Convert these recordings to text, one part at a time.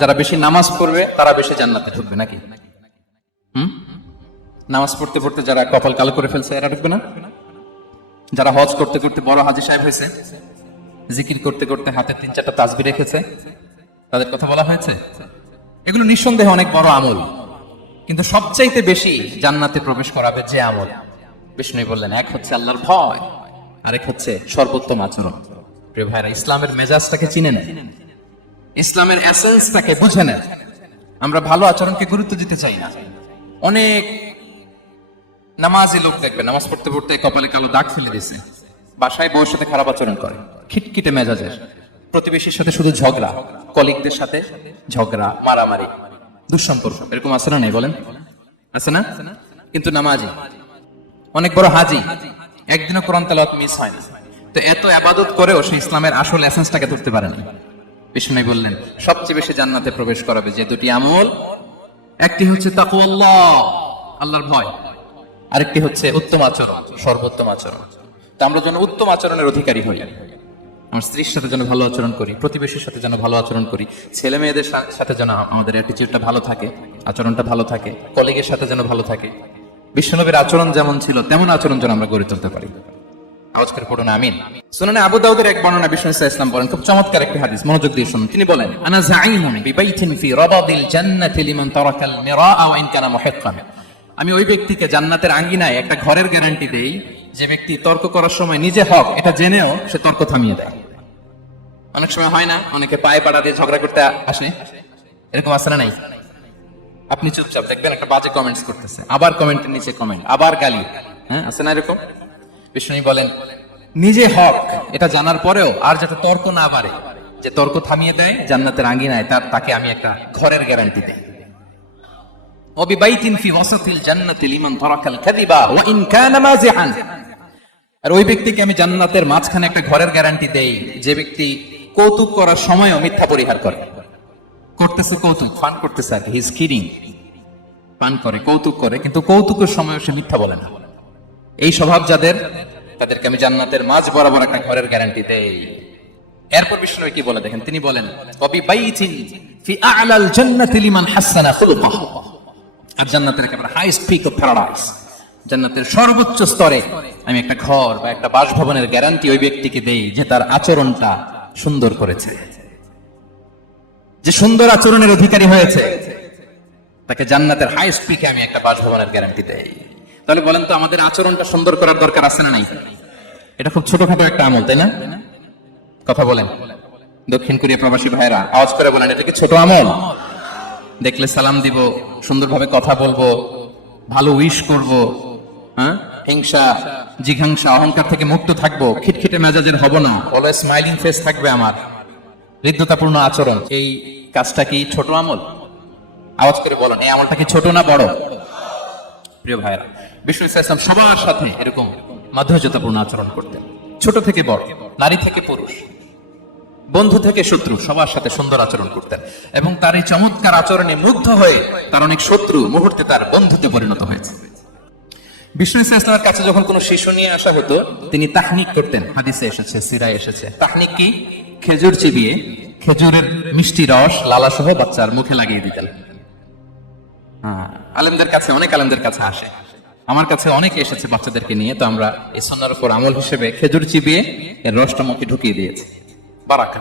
যারা বেশি নামাজ পড়বে তারা বেশি জান্নাতে ঢুকবে নাকি? নামাজ পড়তে পড়তে যারা কপাল কালো করে ফেলছে এরা ঢুকবে না? যারা হজ করতে করতে বড় হাজী সাহেব হয়েছে, জিকির করতে করতে হাতে 3-4টা তাসবিহ রেখেছে, তাদের কথা বলা হয়েছে। এগুলো নিঃসন্দেহে অনেক বড় আমল, কিন্তু সবচাইতে বেশি জান্নাতে প্রবেশ করাবে যে আমল, বিষ্ণু বললেন, এক হচ্ছে আল্লাহর ভয়, আরেক হচ্ছে সর্বোত্তম আচরণ। প্রিয় ভাইরা, ইসলামের মেজাজটাকে চিনে নেন, ইসলামের এসেন্সটাকে বুঝে নেন। আমরা ভালো আচরণকে গুরুত্ব দিতে চাই না। অনেক নামাজি লোক দেখবে নামাজ পড়তে পড়তে কপালে কালো দাগ ফেলে দিছে, বাসায় বউয়ের সাথে খারাপ আচরণ করে, খিটখিটে মেজাজের, প্রতিবেশীর সাথে শুধু ঝগড়া, কলিগদের সাথে ঝগড়া, মারামারি, দুঃসম্পর্ক, এরকম আছে না? নেই বলেন, আছে না? কিন্তু নামাজি, অনেক বড় হাজি, একদিনও কোরআন তেলাওয়াত মিস হয় না, তো এত ইবাদত করেও সে ইসলামের আসল এসেন্সটাকে ধরতে পারে না। বিষ্ণু বললেন, সবচেয়ে বেশি জান্নাতে প্রবেশ করাবে যে দুটি আমল, একটি হচ্ছে তাকওয়াল্লাহ, আল্লাহর ভয়, আরেকটি হচ্ছে উত্তম আচরণ, সর্বোত্তম আচরণ। তা আমরা যেন উত্তম আচরণের অধিকারী হই। আমার স্ত্রীর সাথে যেন ভালো আচরণ করি, প্রতিবেশীর সাথে যেন ভালো আচরণ করি, ছেলে মেয়েদের সাথে যেন আমাদের অ্যাটিটিউডটা ভালো থাকে, আচরণটা ভালো থাকে, কলিগের সাথে যেন ভালো থাকে। বিশ্বনবীর আচরণ যেমন ছিল তেমন আচরণ যেন আমরা গড়ে তুলতে পারি। আওয়াজ করে পড়ুন আমিন। সুনানে আবু দাউদের এক বর্ণনা বিষ্ণু ইসলাম বলেন, খুব চমৎকার একটি হাদিস, মনোযোগ দিয়ে শুনুন। তিনি বলেন, আনা যাঈমুন বিবাইতিন ফি রাবাদিল জান্নাতি লিমান তারাকাল মিরাআ ওয়া ইন কানা মুহিক্কান। আমি ওই ব্যক্তিকে জান্নাতের আঙ্গিনায় একটা ঘরের গ্যারান্টি দেই যে ব্যক্তি তর্ক করার সময় নিজে হক এটা জেনেও সে তর্ক থামিয়ে দেয়। অনেক সময় হয় না, অনেকে পায়ে পাড়া দিয়ে ঝগড়া করতে আসে, এরকম আছে না নাই? আপনি চুপচাপ দেখবেন একটা বাজে কমেন্টস করতেছে, আবার কমেন্টের নিচে কমেন্ট, আবার গালি, হ্যাঁ আছে না এরকম? বিষ্ণু বলেন, নিজে হক এটা জানার পরেও আর যাতে তর্ক না বাড়ে, যে তর্ক থামিয়ে দেয় জান্নাতের আঙ্গিনায়, তাকে আমি একটা ঘরের গ্যারান্টি দেই। ওয়াবিবাইতিন ফি ওয়াসাতিল জান্নাতি লিমান তারাকাল কাযিবা ওয়া ইন কানা মাযিহান। আর ওই ব্যক্তিকে আমি জান্নাতের মাঝখানে একটা ঘরের গ্যারান্টি দেই যে ব্যক্তি কৌতুক করার সময়ও মিথ্যা পরিহার করে। করতেছে কৌতুক, ফান করতেছে আর কি, হি ইজ কিডিং, ফান করে, কৌতুক করে, কিন্তু কৌতুকের সময়ও সে মিথ্যা বলে না। এই স্বভাব যাদের, তাদেরকে আমি জান্নাতের মাঝ বরাবর একটা ঘরের গ্যারান্টি দেই। এরপর বিষ্ণু কি বলে দেখেন, তিনি বলেন, ওয়াবিবাইতিন ফি আ'লাল জান্নাতি লিমান হাসানা খুলুকাহু। আর জান্নাতের একেবারে হাইস্ট পিক অফ প্যারাডাইস, জান্নাতের সর্বোচ্চ স্তরে আমি একটা ঘর বা একটা বাসভবনের গ্যারান্টি ওই ব্যক্তিকে দেই যে তার আচরণটা সুন্দর করেছে, যে সুন্দর আচরণের অধিকারী হয়েছে, তাকে জান্নাতের হাইস্ট পিকে আমি একটা বাসভবনের গ্যারান্টি দেই। তাহলে বলেন তো, আমাদের আচরণটা সুন্দর করার দরকার আছে না নাই? এটা খুব ছোটখাটো একটা আমল, তাই না? কথা বলেন, দক্ষিণ কোরিয়া প্রবাসী ভাইরা আওয়াজ করে বলেন, এটা কি ছোট আমল? দেখলে সালাম দিব, সুন্দরভাবে কথা বলবো, ভালো উইশ করব, হ্যাঁ, হিংসা জিঘাংসা অহংকার থেকে মুক্ত থাকবো, খিটখিটে মেজাজের হব না, অলওয়েজ স্মাইলিং ফেস থাকবে আমার, হৃদ্যতাপূর্ণ আচরণ। এই কাজটা কি ছোট আমল? আওয়াজ করে বলেন, এই আমলটা কি ছোট না বড়? প্রিয় ভাইরা, বিষ্ণু ইসলাম সবার সাথে এরকম মাধুর্যতাপূর্ণ আচরণ করতেন, ছোট থেকে বড়, নারী থেকে পুরুষ, বন্ধু থেকে শত্রু, সবার সাথে সুন্দর আচরণ করতেন। এবং তার এই চমৎকার আচরণে মুগ্ধ হয়ে তার অনেক শত্রু মুহূর্তে তার বন্ধুতে পরিণত হয়েছে। বিষ্ণু ইসলামের কাছে যখন কোনো শিশু নিয়ে আসা হতো, তিনি তাহনিক করতেন। হাদিসে এসেছে, সিরায় এসেছে। তাহনিক কি? খেজুর চিবিয়ে খেজুরের মিষ্টি রস লালা সহ বাচ্চার মুখে লাগিয়ে দিতেন। আলেমদের কাছে, অনেক আলেমদের কাছে আসে, আমার কাছে অনেকে এসেছে বাচ্চাদেরকে নিয়ে, তো আমরা এই সুন্নাহর উপর আমল হিসেবে খেজুর চিবিয়ে এর রসটা মুখে ঢুকিয়ে দিয়েছি। বারাকা,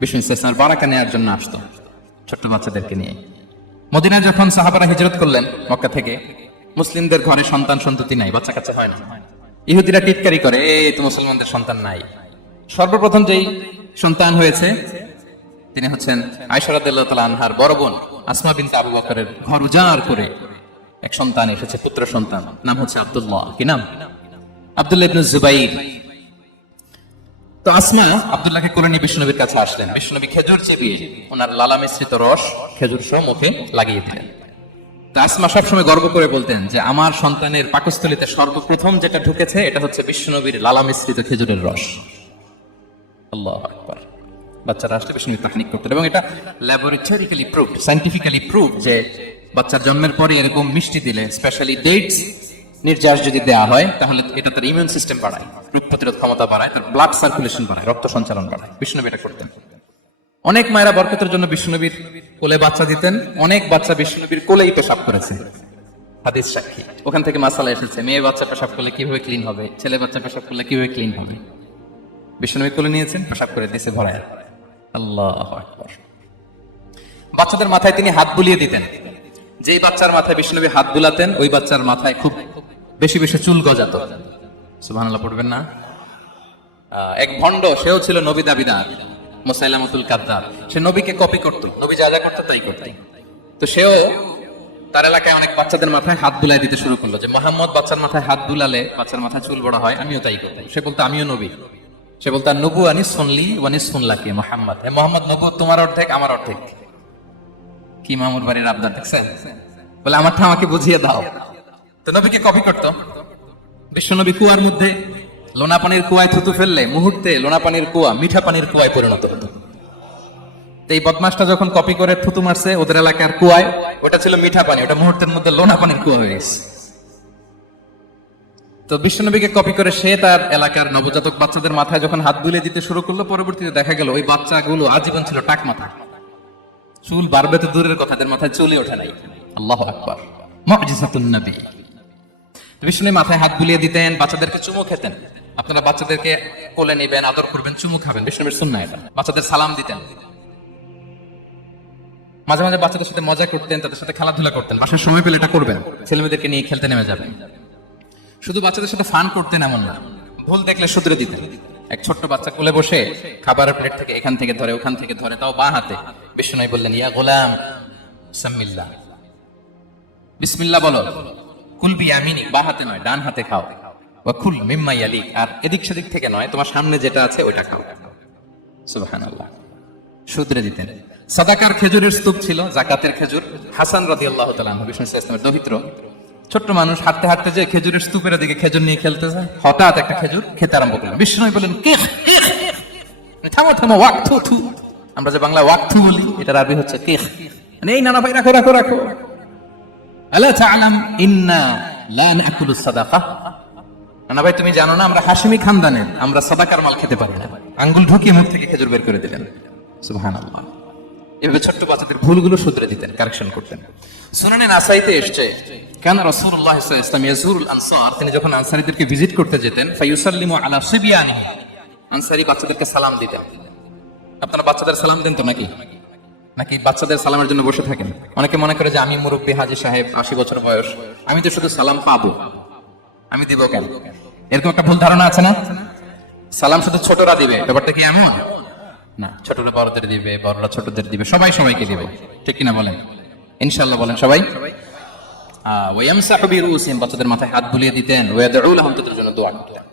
বিষ্ণু ইসলামের বারাকা নেওয়ার জন্য আসতো ছোট্ট বাচ্চাদেরকে নিয়ে। মদিনায় যখন সাহাবারা হিজরত করলেন মক্কা থেকে, মুসলিমদের ঘরে সন্তান সন্ততি নাই, বাচ্চা কাচ্চা হয় না। ইহুদিরা টিটকারি করে, এই তো মুসলমানদের সন্তান নাই। সর্বপ্রথম যেই সন্তান হয়েছে তিনি হচ্ছেন আয়েশা রাদিয়াল্লাহু তাআলা আনহার বড় বোন আসমা বিনতে আবু বকরের ঘর উজাড় করে এক সন্তান এসেছে, পুত্র সন্তান, নাম হচ্ছে আব্দুল্লাহ। কি নাম? আব্দুল্লাহ ইবনে জুবাইর। তো আসমা আব্দুল্লাহকে কোলে নিয়ে বিষ্ণুনবীর কাছে আসলেন। বিষ্ণুনবী খেজুর চেবিয়ে ওনার লালা মিশ্রিত রস খেজুর সহ মুখে লাগিয়ে দিলেন। তো আসমা সবসময় গর্ব করে বলতেন যে আমার সন্তানের পাকস্থলীতে সর্বপ্রথম যেটা ঢুকেছে এটা হচ্ছে বিষ্ণুনবীর লালা মিশ্রিত খেজুরের রস। আল্লাহু আকবার। বাচ্চারা আসলে বিষ্ণুনবী তাহনিক করতেন, এবং এটা ল্যাবরেটরিক্যালি প্রুভড, সায়েন্টিফিক্যালি প্রুভড যে বাচ্চার জন্মের পরে এরকম মিষ্টি দিলে, স্পেশালি ডেটস নির্যাস যদি দেওয়া হয়, তাহলে এটা তার ইমিউন সিস্টেম বাড়ায়, রোগ প্রতিরোধ ক্ষমতা বাড়ায়, তার ব্লাড সার্কুলেশন বাড়ায়, রক্ত সঞ্চালন বাড়ায়। বিষ্ণুনবী এটা করতেন। অনেক মায়েরা বরকতের জন্য বিশ্বনবীর কোলে বাচ্চা দিতেন, অনেক বাচ্চা বিশ্বনবীর কোলেই পেশাব করেছে, হাদিস সাক্ষী। ওখান থেকে মাসালা এসেছে, মেয়ে বাচ্চা পেশাব করলে কিভাবে ক্লিন হবে, ছেলে বাচ্চা পেশাব করলে কিভাবে ক্লিন হবে। বিশ্বনবী কোলে নিয়েছেন, পেশাব করে দিয়েছে ভরায়। আল্লাহু আকবার। বাচ্চাদের মাথায় তিনি হাত বুলিয়ে দিতেন। যেই বাচ্চার মাথায় বিশ্বনবী হাত বুলাতেন, ওই বাচ্চার মাথায় খুব বেশি বেশি চুল গজাত। সুবহানাল্লাহ পড়বেন না? এক ভণ্ড, সেও ছিল নবী দাবিদার, মুসাইলামাতুল কাযযাব। সে নবীকে কপি করত, নবী যা যা করতো তাই করত। তো সেও তার এলাকায় অনেক বাচ্চাদের মাথায় হাত বুলাই দিতে শুরু করলো, যে মোহাম্মদ বাচ্চার মাথায় হাত বুলালে বাচ্চার মাথায় চুল বড় হয়, আমিও তাই করতাম। সে বলতো আমিও নবী। সে বলতো নবু আনিস শুনলি ওয়ানিস শুনলাকে মোহাম্মদ, হে মোহাম্মদ, নবু তোমার অর্ধেক আমার অর্ধেক। কি মামুর বাড়ির আবদার দেখছেন? বলে আমারটা আমাকে বুঝিয়ে দাও। তো নবীকে কপি করতো। বিশ্বনবী কুয়ার মধ্যে লোনা পানির কুয়ায় থুতু ফেললে মুহূর্তে লোনা পানির কুয়া মিঠা পানির কুয়ায় পরিণত হতো। তো এই বদমাসটা যখন কপি করে থুতু মারছে ওদের এলাকার কুয়ায়, ওটা ছিল মিঠা পানি, ওটা মুহূর্তের মধ্যে লোনা পানির কুয়া হয়ে গেছে। তো বিশ্বনবীকে কপি করে সে তার এলাকার নবজাতক বাচ্চাদের মাথায় যখন হাত বুলিয়ে দিতে শুরু করলো, পরবর্তীতে দেখা গেল ওই বাচ্চাগুলো আজীবন ছিল টাক মাথা। চুল বাড়বে তো দূরের কথা, তাদের মাথায় চুলই ওঠে নাই। আল্লাহু আকবার, মুজিজাতুন নবী। বিষ্ণু মাথায় হাত বুলিয়ে দিতেন, বাচ্চাদেরকে চুমু খেতেন। আপনারা বাচ্চাদেরকে কোলে নেবেন, আদর করবেন, চুমু খাবেন, বিষ্ণুর সুন্নাহ এটা। বাচ্চাদের সালাম দিতেন, মাঝে মাঝে বাচ্চাদের সাথে মজা করতেন, তাদের সাথে খেলাধুলা করতেন। বাসার সময় পেলে এটা করবেন, ছেলেমেয়েদেরকে নিয়ে খেলতে নেমে যাবেন। শুধু বাচ্চাদের সাথে ফান করতেন এমন না, ভুল দেখলে শুধরে দিতেন। এক ছোট্ট বাচ্চা কোলে বসে খাবারের প্লেট থেকে এখান থেকে ধরে ওখান থেকে ধরে, তাও বাঁ হাতে। বিষ্ণু বললেন ইয়া গোলাম সাম্মিল্লাহ, বিসমিল্লাহ বলো। কুল বিয়ামিনি, বাঁ হাতে নয় ডান হাতে খাও। ওয়া কুল মিম্মা ইয়ালিক, আর এদিক সেদিক থেকে নয়, তোমার সামনে যেটা আছে ওইটা খাও। সুবহানাল্লাহ, শুধরে দিতেন। সাদাকার খেজুরের স্তূপ ছিল, জাকাতের খেজুর। হাসান রাদিয়াল্লাহু তাআলা আনহু, বিষ্ণু ইসলামের দৌহিত্র, ছোট্ট মানুষ, হাঁটতে হাঁটতে যে খেজুরের স্তূপের দিকে খেজুর নিয়ে খেলতেছে, হঠাৎ একটা খেজুর খেতে আরম্ভ করলেন। বিষ্ণু বলেন কে, থামো থামো, ওয়াক্থু থু। আমরা যে বাংলা ওয়াক্থু বলি, এটার আরবি হচ্ছে কে। মানে এই নানা ভাই রাখো রাখো রাখো। আলা তাআলাম ইন্না লা নাকুলু সাদাকা, নানা ভাই তুমি জানো না আমরা হাশিমি খানদানের, আমরা সাদাকার মাল খেতে পারি না। আঙ্গুল ঢুকিয়ে মুখ থেকে খেজুর বের করে দিলেন। সুবহানাল্লাহ। এভাবে ছোট্ট বাচ্চাদের ভুলগুলো শুধরে দিতেন, কারেকশন করতেন। সুনানে নাসাইতে এসেছে, কানা রাসূলুল্লাহ সাল্লাল্লাহু আলাইহি ওয়াসাল্লাম ইয়াজুরুল আনসার, তিনি যখন আনসারীদেরকে ভিজিট করতে যেতেন, ফায়ুসাল্লিমু আলা সিবিয়ানিহি, আনসারী বাচ্চাদেরকে সালাম দিতেন। আপনারা বাচ্চাদের সালাম দেন তো নাকি? নাকি বাচ্চাদের সালামের জন্য বসে থাকেন? অনেকে মনে করে যে আমি মুরব্বী হাজী সাহেব, 80 বছর বয়স, আমি তো শুধু সালাম পাবো, আমি দিব কেন? এরকম একটা ভুল ধারণা আছে না? সালাম শুধু ছোটরা দিবে, ব্যাপারটা কি এমন না? ছোটরা বড়দের দিবে, বড়রা ছোটদের দিবে, সবাই সবাইকে দিবে, ঠিক কিনা বলেন? ইনশাআল্লাহ বলেন সবাই। ওয়ায়ামসাহু বিরুসিহিম, বাচ্চাদের মাথায় হাত বুলিয়ে দিতেন। ওয়াদউ লাহুম, তাদের জন্য দোয়া করতেন।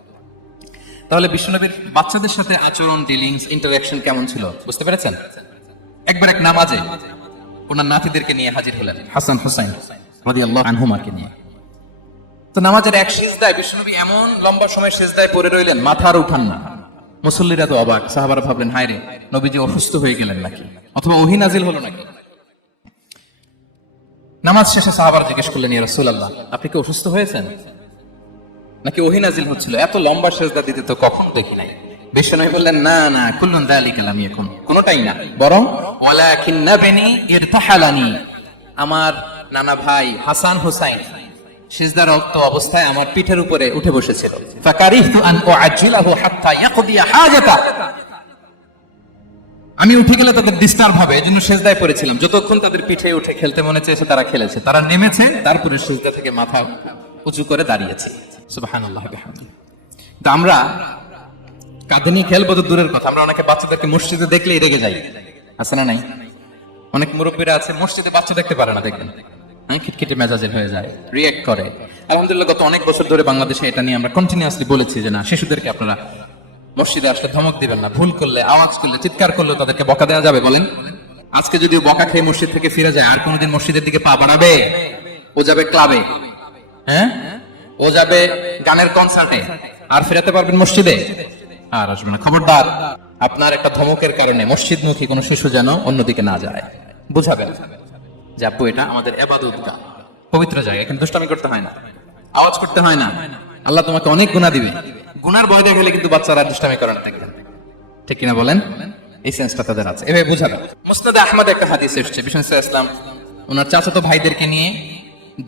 তাহলে বিশ্বনবীর বাচ্চাদের সাথে আচরণ, ডিলিংস, ইন্টারঅ্যাকশন কেমন ছিল বুঝতে পেরেছেন? একবার এক নামাজে ওনার নাতিদেরকে নিয়ে হাজির হলেন, হাসান হুসাইন রাদিয়াল্লাহু আনহুমাকে নিয়ে। তো নামাজের এক সিজদায় বিশ্বনবী এমন লম্বা সময় সিজদায় পড়ে রইলেন, মাথা আর উঠান না। মুসল্লিরা তো অবাক, সাহাবারা ভাবলেন হায় রে, নবীজি অসুস্থ হয়ে গেলেন নাকি, অথবা ওহী নাজিল হলো নাকি। নামাজ শেষে সাহাবারা জিজ্ঞেস করলেন, ইয়া রাসূলুল্লাহ, আপনি কি অসুস্থ হয়েছেন নাকি ওহী নাজিল হচ্ছিল? এত লম্বা সিজদা দিতে তো কখনো দেখি নাই। বিশ্বনবী বললেন, না না, কুল্লুন যালিকা লাম ইয়াকুন, কোনটাই না, বরং ওয়ালাকিন নাবনি ইরতাহালানি, আমার নানা ভাই হাসান হুসাইন সিজদারত অবস্থায় আমার পিঠের উপরে উঠে বসেছিল। ফাকারিহতু আন উআজ্জিলাহু হাত্তা ইয়াকদিয়া হাজাতা, আমি উঠে গেলে তাদের ডিস্টার্ব হবে, এজন্য সিজদায় পড়েছিলাম। যতক্ষণ তাদের পিঠে উঠে খেলতে মনে চেয়েছে তারা খেলেছে, তারা নেমেছে, তারপরে সিজদা থেকে মাথা উঁচু করে দাঁড়িয়েছে। সুবহানাল্লাহ বিহামদিহি। তো আমরা কাঁধে নিয়ে খেলবো তো দূরের কথা, আমরা অনেকে বাচ্চাদেরকে মসজিদে দেখলেই রেগে যাই, আছে না নাই? অনেক মুরব্বীরা আছে মসজিদে বাচ্চা দেখতে পারে না, দেখবেন খিটখিটে মেজাজের হয়ে যায়, রিয়েক্ট করে। আলহামদুলিল্লাহ গত অনেক বছর ধরে বাংলাদেশে এটা নিয়ে আমরা কন্টিনিউয়াসলি বলেছি যে না, শিশুদেরকে আপনারা মসজিদে আসলে ধমক দিবেন না, ভুল করলে, আওয়াজ করলে, চিৎকার করলে তাদেরকে বকা দেওয়া যাবে? বলেন, আজকে যদি বকা খেয়ে মসজিদ থেকে ফিরে যায়, আর কোনোদিন মসজিদের দিকে পা বাড়াবে? ও যাবে ক্লাবে, হ্যাঁ, ও যাবে গানের কনসার্টে, আর ফেরাতে পারবেন মসজিদে? আর আসবে না। খবরদার, আপনার একটা ধমকের কারণে মসজিদমুখী কোনো শিশু যেন অন্যদিকে না যায়। বুঝাবেন যে আব্বু এটা আমাদের ইবাদতগাহ, পবিত্র জায়গা, এখানে দুষ্টামি করতে হয় না, আওয়াজ করতে হয় না, আল্লাহ তোমাকে অনেক গুনাহ দিবে। গুনার ভয় দেখলে কিন্তু বাচ্চারা দুষ্টামি করে না, দেখবেন, ঠিক কিনা বলেন? এই সেন্সটা তাদের আছে, এভাবে বোঝানো। মুসনাদে আহমদ একটা হাদিস এসেছে, বিষ্ণু ইসলাম ওনার চাচাতো ভাইদেরকে নিয়ে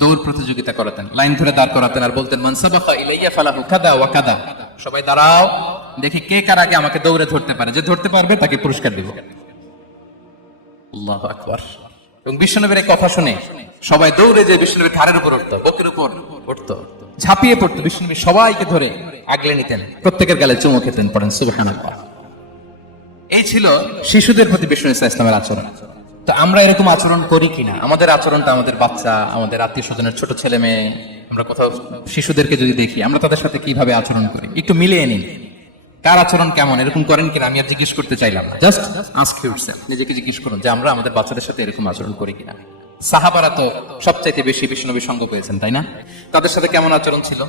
দৌড় প্রতিযোগিতা করাতেন, লাইন ধরে দাঁড় করাতেন আর বলতেন মান সাবাকা ইলাইয়া ফালাহু কাদা ওয়া কাদা, সবাই দাঁড়াও দেখি কে কার আগে আমাকে দৌড়ে ধরতে পারে, যে ধরতে পারবে তাকে পুরস্কার দিব। আল্লাহু আকবার। এবং বিশ্বনবীর এই কথা শুনে সবাই দৌড়ে যে বিশ্বনবীর ঘাড়ের উপর উঠতো, বুকের উপর উঠতো, ঝাঁপিয়ে পড়তো, বিশ্বনবী সবাইকে ধরে আগলে নিতেন, প্রত্যেকের গালে চুমু খেতেন। পড়েন সুবহানাল্লাহ। এই ছিল শিশুদের প্রতি বিষ্ণু ইসলামের আচরণ। তো আমরা এরকম আচরণ করি কিনা? আমাদের আচরণটা আমাদের বাচ্চা, আমাদের আত্মীয় স্বজনের ছোট ছেলে মেয়ে, আমরা কোথাও শিশুদেরকে যদি দেখি আমরা তাদের সাথে কিভাবে আচরণ করি একটু মিলিয়ে নিন। কার আচরণ কেমন, এরকম করেন কিনা আমি আর জিজ্ঞেস করতে চাইলাম না, জাস্ট আস্ক ইউরসেলফ, নিজেকে জিজ্ঞেস করুন যে আমরা আমাদের বাচ্চাদের সাথে এরকম আচরণ করি কিনা। সাহাবারা তো সবচাইতে বেশি বিষ্ণুনবীর সঙ্গ পেয়েছেন, তাই না? তাদের সাথে কেমন আচরণ ছিল?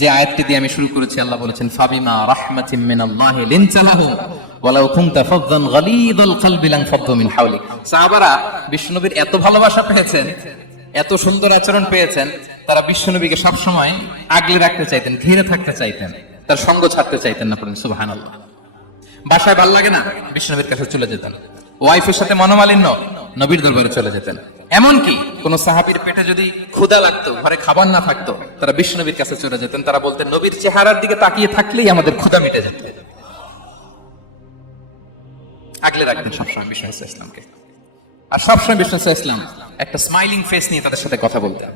যে আয়াতটি দিয়ে আমি শুরু করেছি, আল্লাহ বলেছেন ফাবিমা রাহমাতিম মিনাল্লাহি লিনতা লাহুম ওয়ালাউ কুনতা ফাযযান গালিযাল কলবি লানফাদ্দু মিন হাওলিক। সাহাবারা বিষ্ণুনবীর এত ভালোবাসা পেয়েছেন, এত সুন্দর আচরণ পেয়েছেন, তারা বিষ্ণুনবীকে সব সময় আগলে রাখতে চাইতেন, ঘিরে থাকতে চাইতেন, তার সঙ্গ ছাড়তে চাইতেন না। পড়েন সুবহানাল্লাহ। বাসায় ভালো লাগে না, বিষ্ণুনবীর কাছে চলে যেতেন। ওয়াইফের সাথে মনোমালিন্য, নবীর দরবারে চলে যেতেন। এমনকি কোন সাহাবীর পেটে যদি ক্ষুধা লাগতো, ঘরে খাবার না থাকতো, তারা বিষ্ণুনবীর কাছে চলে যেতেন। তারা বলতেন নবীর চেহারার দিকে তাকিয়ে থাকলেই আমাদের ক্ষুধা মিটে যেত। আগলে রাখতেন সবসময় বিষ্ণু ইসলামকে। আর সবসময় বিষ্ণু ইসলাম একটা স্মাইলিং ফেস নিয়ে তাদের সাথে কথা বলতেন,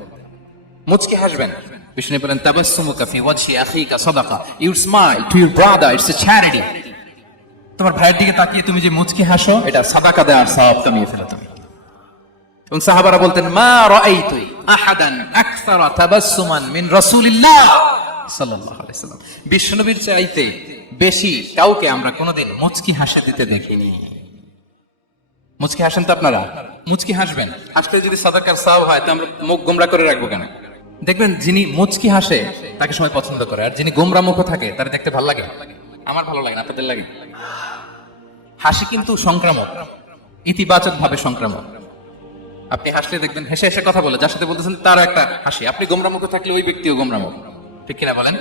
মুচকি হাসবেন। বিষ্ণু বলেন তাবাসসুমুকা ফি ওয়াজহি আখিকা সাদাকা, you smile to your brother, it's a charity. তোমার ভাইয়ের দিকে তাকিয়ে তুমি যে মুচকি হাসো, এটা সাদাকা দেওয়ার সওয়াব কামিয়ে ফেলো তুমি। এবং সাহাবারা বলতেন মা রাআইতু আহাদান আকসারা তাবাসসুমান মিন রাসূলিল্লাহ সাল্লাল্লাহু আলাইহি ওয়াসাল্লাম, বিশ্বনবীর চাইতে বেশি কাউকে আমরা কোনোদিন মুচকি হাসি দিতে দেখিনি। মুচকি হাসেন তো আপনারা? মুচকি হাসবেন, হাসলে যদি সাদাকার সওয়াব হয় তো আমরা মুখ গোমরা করে রাখবো কেন? দেখবেন যিনি মুচকি হাসে তাকে সবাই পছন্দ করে, আর যিনি গোমরা মুখ থাকে তার দেখতে ভালো লাগে। আমার ভালো লাগে না, আপনাদের লাগে? হাসি কিন্তু সংক্রামক, ইতিবাচক ভাবে সংক্রামক। আপনি হাসলে দেখবেন হেসে হেসে কথা বলে, যার সাথে বলতেছেন তারও একটা হাসি। আপনি গোমরা মুখ থাকলে ওই ব্যক্তিও গোমরা মুখ, ঠিক কিনা বলেন?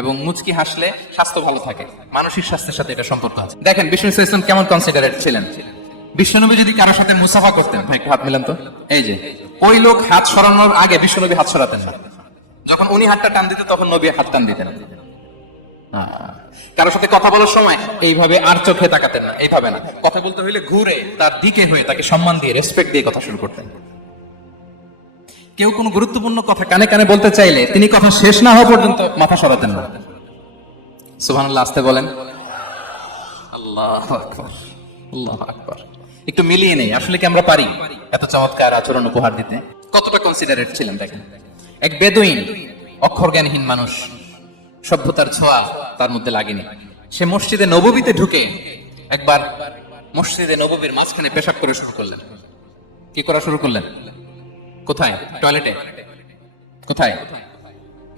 এবং মুচকি হাসলে স্বাস্থ্য ভালো থাকে, মানসিক স্বাস্থ্যের সাথে এটা সম্পর্ক আছে। দেখেন বিষ্ণু ইসলাম কেমন কনসিডারেট ছিলেন। বিশ্বনবী যদি কারোর সাথে মুসাফা করতেন, ভাই হাত মিলান তো, এই যে ওই লোক হাত সরানোর আগে বিশ্বনবী হাত সরাতেন না। যখন উনি হাতটা টান দিতেন তখন নবী হাত টান দিতেন। কারোর সাথে কথা বলার সময় এইভাবে আর চোখে তাকাতেন না, এইভাবে না। কথা বলতে হইলে ঘুরে তার দিকে হয়ে তাকে সম্মান দিয়ে, রেসপেক্ট দিয়ে কথা শুরু করতেন। কেউ কোনো গুরুত্বপূর্ণ কথা কানে কানে বলতে চাইলে তিনি কথা শেষ না হওয়া পর্যন্ত মাথা সরাতেন না। সুবহানাল্লাহ, আসতে বলেন। আল্লাহু আকবার, আল্লাহু আকবার। একটু মিলিয়ে নেই, আসলে কি আমরা পারি এত চমৎকার আচরণ উপহার দিতে? কতটা কনসিডারেট ছিলেন দেখেন। এক বেদুইন, অক্ষর জ্ঞানহীন মানুষ, সভ্যতার ছোঁয়া তার মধ্যে লাগেনি। সে মসজিদে নববীতে ঢুকে একবার মসজিদে নববীর মাঝখানে পেশাব করে শুরু করলেন। কি করা শুরু করলেন? কোথায়? টয়লেটে। কোথায়?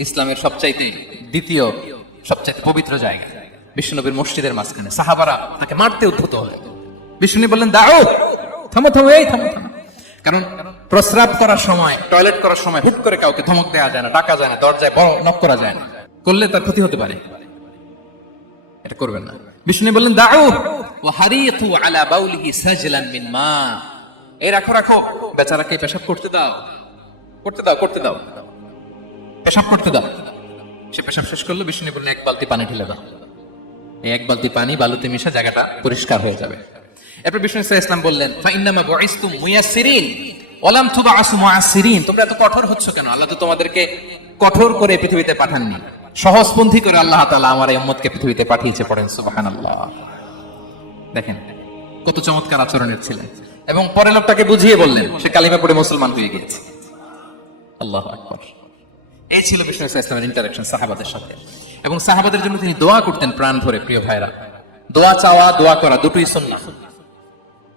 ইসলামের সবচাইতে দ্বিতীয় সবচাইতে পবিত্র জায়গা, বিশ্বনবীর মসজিদের মাঝখানে। সাহাবারা তাকে মারতে উদ্ভূত হলেন। বিষ্ণু বললেন দাও, থামো থামো, এই থামো থামো। কারণ প্রস্রাব করার সময়, টয়লেট করার সময় হুট করে কাউকে ধমক দেওয়া যায় না, ডাকা যায় না, দরজায় বড় নক করা যায় না, করলে তার ক্ষতি হতে পারে, এটা করবেন না। বিষ্ণু বললেন দাও ওয়া হারিতু আলা বাউলিহি সাজলান মিন মা, এই রাখো রাখো, বেচারাকে পেশাব করতে দাও, করতে দাও, করতে দাও, পেশাব করতে দাও। সে পেশাব শেষ করলো। বিষ্ণু বললেন এক বালতি পানি ঢেলে দাও। এই এক বালতি পানি বালুতে মিশে জায়গাটা পরিষ্কার হয়ে যাবে। এরপর বিষ্ণু ইসলাম বললেন ফাইন্নামা বুইসতুম মুয়াসসিরিন ওয়া লাম তুবআসু মুআসসিরিন, তোমরা এত কঠোর হচ্ছ কেন? আল্লাহ তো তোমাদেরকে কঠোর করে পৃথিবীতে পাঠাননি, সহজপন্থী করে আল্লাহ তাআলা আমার এই উম্মতকে পৃথিবীতে পাঠিয়েছে। পড়েন সুবহানাল্লাহ। দেখেন কত চমৎকার আচরণের ছিলেন। এবং পরে লোকটাকে বুঝিয়ে বললেন, সে কালিমা পড়ে মুসলমান হয়ে গিয়েছে। আল্লাহু আকবার। এই ছিল বিষ্ণু ইসলামের ইন্টারেকশন সাহাবাদের সাথে। এবং সাহাবাদের জন্য তিনি দোয়া করতেন প্রাণ ভরে। প্রিয় ভাইরা, দোয়া চাওয়া, দোয়া করা দুটোই সুন্নাহ।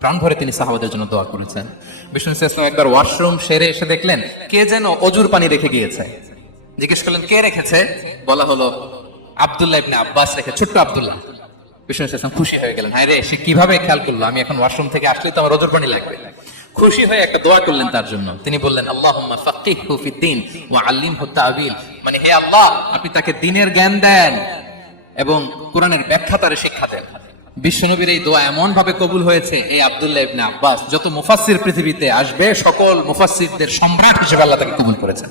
প্রাণ ভরে তিনি সাহাবাদের জন্য দোয়া করেছেন। বিষ্ণু ইসলাম একবার ওয়াশরুম সেরে এসে দেখলেন কে যেন অজুর পানি রেখে গিয়েছে। জিজ্ঞেস করলেন কে রেখেছে? বলা হলো আব্দুল্লাহ ইবনে আব্বাস রেখে, ছোট্ট আব্দুল্লাহ। বিষ্ণু ইসলাম খুশি হয়ে গেলেন, হায় রে, সে কিভাবে খেয়াল করলো, আমি এখন ওয়াশরুম থেকে আসলে তো আমার অজুর পানি লাগবে। খুশি হয়ে একটা দোয়া করলেন তার জন্য। তিনি বললেন আল্লাহুম্মা ফাক্কিহহু ফিদ্দীন ওয়া আল্লিমহু তা'ওয়িল, মানে হে আল্লাহ, আপনি তাকে দ্বীনের জ্ঞান দেন এবং কোরআনের ব্যাখ্যা তারে শিক্ষা দেন। বিশ্বনবীর এই দোয়া এমন ভাবে কবুল হয়েছে, এই আব্দুল্লাহ ইবনে আব্বাস যত মুফাসসির পৃথিবীতে আসবে সকল মুফাসসিরদের সম্রাট হিসেবে আল্লাহ তাকে কবুল করেছেন।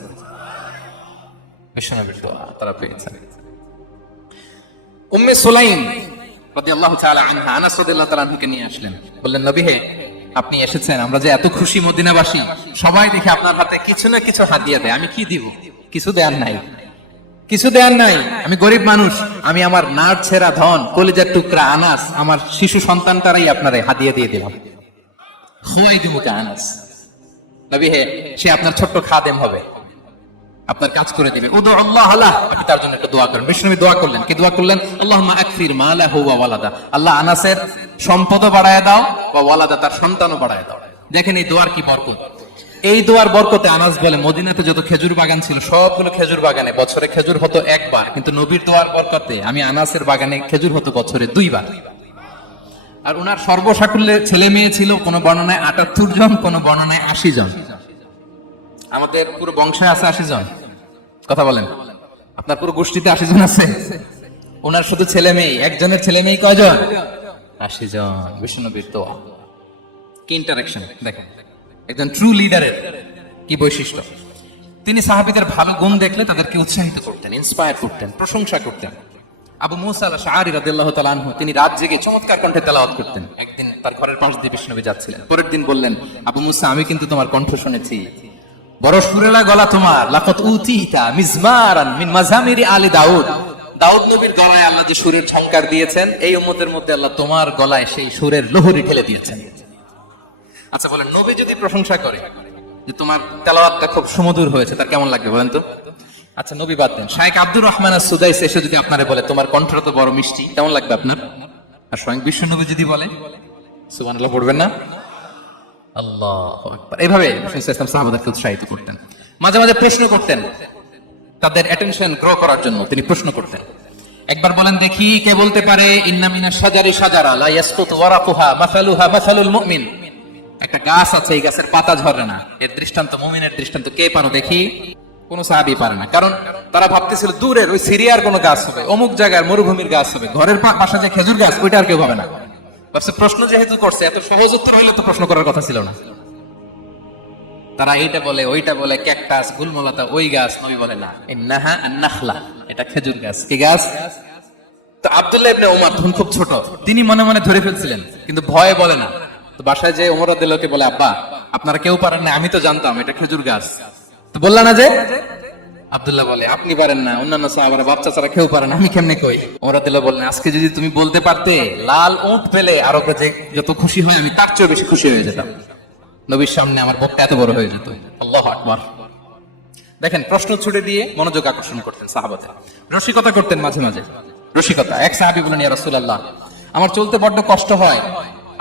বিশ্বনবীর দোয়া তারা পেয়েছেন। উম্মে সুলাইম রাদিয়াল্লাহু তাআলা আনহা আনাস রাদিয়াল্লাহু তাআলা আনহুকে নিয়ে আসলেন, বললেন নবী হে, আপনি এসেছেন, আমরা যে এত খুশি মদিনাবাসী, সবাই দেখে আপনার হাতে কিছু না কিছু হাদিয়া দেয়, আমি কি দিব? কিছু দেয়ার নাই, কিছু দেয়ার নাই, আমি গরিব মানুষ, আমি আমার নাড় ছেঁড়া ধন, কলিজার টুকরা আনাস, আমার শিশু সন্তানটারাই আপনারে হাদিয়া দিয়ে দিলাম। খুয়াইদুমুকা আনাস, নবী হে, সে আপনার ছোট্ট খাদেম হবে, আপনার কাজ করে দিবে। উদু আল্লাহ আলাহ, আপনি তার জন্য একটা দোয়া করেন। বিষ্ণু দোয়া করলেন, কি দোয়া করলেন? আল্লাহুম্মা আকসির মালাহু ওয়া ওয়ালাদা, আল্লাহ আনাসের সম্পদও বাড়ায় দাও, ওয়া ওয়ালাদা, তার সন্তানও বাড়ায় দাও। দেখেন এই দোয়ার কি বরকত। এই দোয়ার বরকতে আনাস বলে মদিনাতে যত খেজুর বাগান ছিল সবগুলো খেজুর বাগানে বছরে খেজুর হতো একবার, কিন্তু নবীর দোয়ার বরকতে আমি আনাসের বাগানে খেজুর হতো বছরে 2 বার। আর উনার সর্বসাকুল্যে ছেলে মেয়ে ছিল, কোন বর্ণনায় 78 জন, কোন বর্ণনায় 80 জন। আমাদের পুরো বংশে আছে 80 জন, কথা বলেন, আপনার পুরো গোষ্ঠীতে 80 জন আছে? ওনার শুধু ছেলে মেয়ে, একজনের ছেলে মেয়ে কয়জন? 80 জন। বিশ্বনবীর দোয়া কি ইন্টারেকশন দেখেন, একজন ট্রু লিডারের কি বৈশিষ্ট্য। তিনি সাহাবীদের ভালো গুণ দেখলে তাদেরকে উৎসাহিত করতেন, ইন্সপায়ার করতেন, প্রশংসা করতেন। আবু মুসা আল-আশআরী রাদিয়াল্লাহু তাআলা আনহু, তিনি রাত জেগে চমৎকার কণ্ঠে তেলাওয়াত করতেন। একদিন তার ঘরের পাশ দিয়ে বিশ্বনবী যাচ্ছিলেন, পরের দিন বললেন, আবু মুসা, আমি কিন্তু তোমার কণ্ঠ শুনেছি, বড় সুরেলা গলা তোমার, লাকাত উতিতা মিজমারান মিন মাজামিরি আলি দাউদ, দাউদ নবীর গলায় আল্লাহ যে সুরের ঝংকার দিয়েছেন, এই উম্মতের মধ্যে আল্লাহ তোমার গলায় সেই সুরের লহরী ঠেলে দিয়েছেন। আচ্ছা বলেন, নবী যদি প্রশংসা করে যে তোমার তেলাওয়াতটা খুব সুমধুর হয়েছে, তার কেমন লাগবে বলেন তো? আচ্ছা নবী বাদ দেন, শাইখ আব্দুর রহমান আস-সুদাইস এসে যদি আপনারে বলে তোমার কণ্ঠটা তো বড় মিষ্টি, কেমন লাগবে আপনার? আর স্বয়ং বিশ্বনবী যদি বলে, সুবহানাল্লাহ পড়বেন না? আল্লাহু আকবার। এইভাবে রাসূলুল্লাহ সাহাবাদেরকে উৎসাহিত করতেন। মাঝে মাঝে প্রশ্ন করতেন, তাদের অ্যাটেনশন গ্রো করার জন্য তিনি প্রশ্ন করতেন। একবার বলেন দেখি, কে বলতে পারে ইন্না মিনাশ শাজারি শাজারা লা ইয়াসকুতু ওয়ারাকুহা মাসালুহা মাসালুল মুমিন, একটা গাছ আছে, এই গাছের পাতা ঝরে না, এর দৃষ্টান্ত মুমিনের দৃষ্টান্ত। কে পারো দেখি? কোন সাহাবী পারে না, কারণ তারা ভাবতেছিল দূরের ওই সিরিয়ার কোন গাছ হবে, অমুক জায়গার মরুভূমির গাছ হবে, ঘরের পাশে যে খেজুর গাছ ওইটা আর কেউ হবে না। প্রশ্ন যেহেতু করছে, এত সহজ উত্তর হইলে তো প্রশ্ন করার কথা ছিল না। তারা এইটা বলে, ওইটা বলে, ক্যাকটাস, গুলমলতা, ওই গাছ। নবী বলে না, ইন্নাহা আন-নাখলা, এটা খেজুর গাছ। কি গাছ? তো আব্দুল্লাহ ইবনে ওমর তখন খুব ছোট, তিনি মনে মনে ধরে ফেলছিলেন, কিন্তু ভয়ে বলে না। তো বাসায় যে ওমর রাদিয়াল্লাহুকে বলে, আব্বা আপনারা কেউ পারেন না, আমি তো জানতাম এটা খেজুর গাছ, তো বললা না যে? আব্দুল্লাহ বলে, আপনি পারেন না, অন্যান্য সাহাবারা বাচ্চা ছাড়া কেউ পারে না, আমি কেমনে কই? ওমর রাদিয়াল্লাহু বললেন, আজকে যদি তুমি বলতে পারতে, লাল উট পেলে আরবে যে যত খুশি হয় আমি তার চেয়ে বেশি খুশি হয়ে যেতাম। নবীর সামনে আমার বুকটা এত বড় হয়ে যেত। আল্লাহু আকবার। দেখেন, প্রশ্ন ছুড়ে দিয়ে মনোযোগ আকর্ষণ করতেন সাহাবাদের, রসিকতা করতেন মাঝে মাঝে। রসিকতা, এক সাহাবী বলেন, ইয়া রাসূলুল্লাহ, আমার চলতে বড্ড কষ্ট হয়,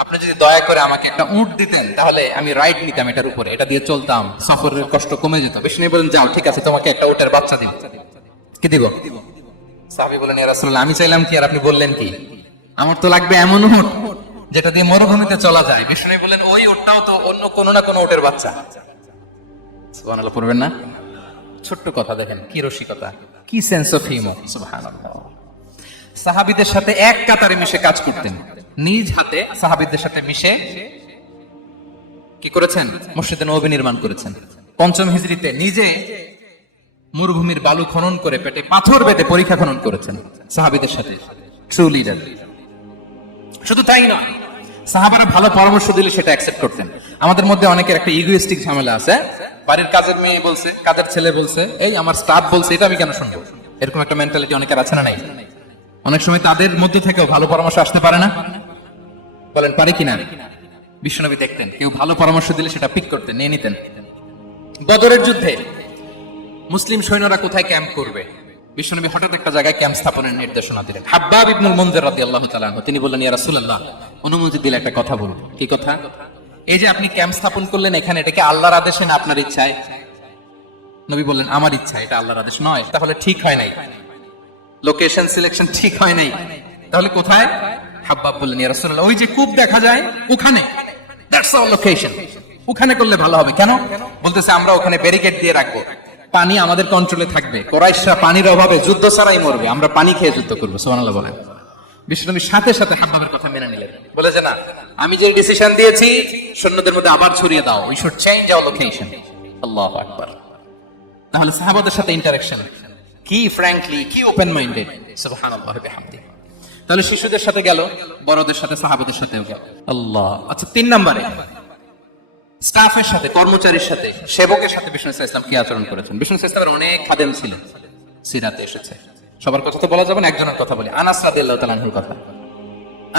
আপনি যদি দয়া করে আমাকে একটা উট দিতেন, তাহলে আমি রাইড নিতাম এটার উপরে, এটা দিয়ে চলতাম, সফরের কষ্ট কমে যেত। বিষ্ণু বলেন, যাও ঠিক আছে, তোমাকে একটা উটের বাচ্চা দিব। কি দিব? সাহাবী বলেন, ইয়া রাসূলুল্লাহ, আমি চাইলাম কি আর আপনি বললেন কি? আমার তো লাগবে এমন উট যেটা দিয়ে মরুভূমিতে চলা যায়। বিষ্ণু বলেন, ওই উটটাও তো অন্য কোনো না কোনো উটের বাচ্চা। সুবহানাল্লাহ পড়বেন না? ছোট্ট কথা, দেখেন কি রসিকতা, কি সেন্স অফ হিউমার। সুবহানাল্লাহ। সাহাবীদের সাথে এক কাতারে মিশে কাজ করতেন, নিজ হাতে সাহাবীদের সাথে মিশে কি করেছেন? মসজিদে নববী নির্মাণ করেছেন। 5ম হিজরিতে নিজে মরুভূমির বালু খনন করে পেটে পাথর বেঁধে পরীক্ষা খনন করেছেন সাহাবীদের সাথে। True leader. শুধু তাই না, সাহাবারা ভালো পরামর্শ দিলে সেটা অ্যাকসেপ্ট করতেন। আমাদের মধ্যে অনেকের একটা ইগোইস্টিক ঝামেলা আছে, বাড়ির কাজের মেয়ে বলছে, কাজের ছেলে বলছে, এই আমার স্টাফ বলছে, এটা আমি কেন শুনবো? এরকম একটা মেন্টালিটি অনেকের আছে না নাই? অনেক সময় তাদের মধ্যে থেকেও ভালো পরামর্শ আসতে পারে না? বলেন পারে কিনা? বিশ্বনবী দেখতেন, কেউ ভালো পরামর্শ দিলে সেটা পিক করতেন, নিয়ে নিতেন। বদরের যুদ্ধে মুসলিম সৈন্যরা কোথায় ক্যাম্প করবে, বিশ্বনবী হঠাৎ একটা জায়গায় ক্যাম্প স্থাপনের নির্দেশনা দিলেন। হাব্বাব ইবনুল মুনজির রাদিয়াল্লাহু তাআলা আনহু, তিনি বললেন, ইয়া রাসূলুল্লাহ, অনুমতি দিলে একটা কথা বলবো। কি কথা? এই যে আপনি ক্যাম্প স্থাপন করলেন এখানে, এটা কি আল্লাহর আদেশে না আপনার ইচ্ছায়? নবী বললেন, আমার ইচ্ছা, এটা আল্লাহর আদেশ নয়। তাহলে ঠিক হয় নাই, লোকেশন সিলেকশন ঠিক হয় নাই। তাহলে কোথায়? হাব্বাব বললেন, ইয়া রাসূলুল্লাহ, ওই যে কূপ দেখা যায় ওখানে, দ্যাটস আওয়ার লোকেশন, ওখানে করলে ভালো হবে। কেন? বলতেছে, আমরা ওখানে ব্যারিকেড দিয়ে রাখবো, পানি আমাদের কন্ট্রোলে থাকবে, কুরাইশরা পানির অভাবে যুদ্ধ ছাড়াই মরবে, আমরা পানি খেয়ে যুদ্ধ করবো। সুবহানাল্লাহ বলেন। বিশ্বনবী সাথে সাথে হাব্বাবের কথা মেনে নিলেন, বলে যে না, আমি যে ডিসিশন দিয়েছি সৈন্যদের মধ্যে আবার ছড়িয়ে দাও, we should change our location. আল্লাহু আকবার। তাহলে সাহাবাদের সাথে ইন্টারেকশন কি ফ্র্যাঙ্কলি, কি ওপেন মাইন্ডেড, সুবহানাল্লাহ ওয়া বিহামদিহি। তাহলে শিশুদের সাথে গেল, বড়দের সাথে, সাহাবাদের সাথেও গেল। আল্লাহ। আচ্ছা, 3 নম্বরে স্টাফের সাথে, কর্মচারীর সাথে, সেবকের সাথে বিষ্ণু ইসলাম কি আচরণ করেছেন? বিষ্ণু ইসলামের অনেক খাদেম ছিলেন, সিরাতে এসেছে। সবার কথা তো বলা যাবে না, একজনের কথা বলি, আনাস রাদিয়াল্লাহু তাআলা আনহুর কথা।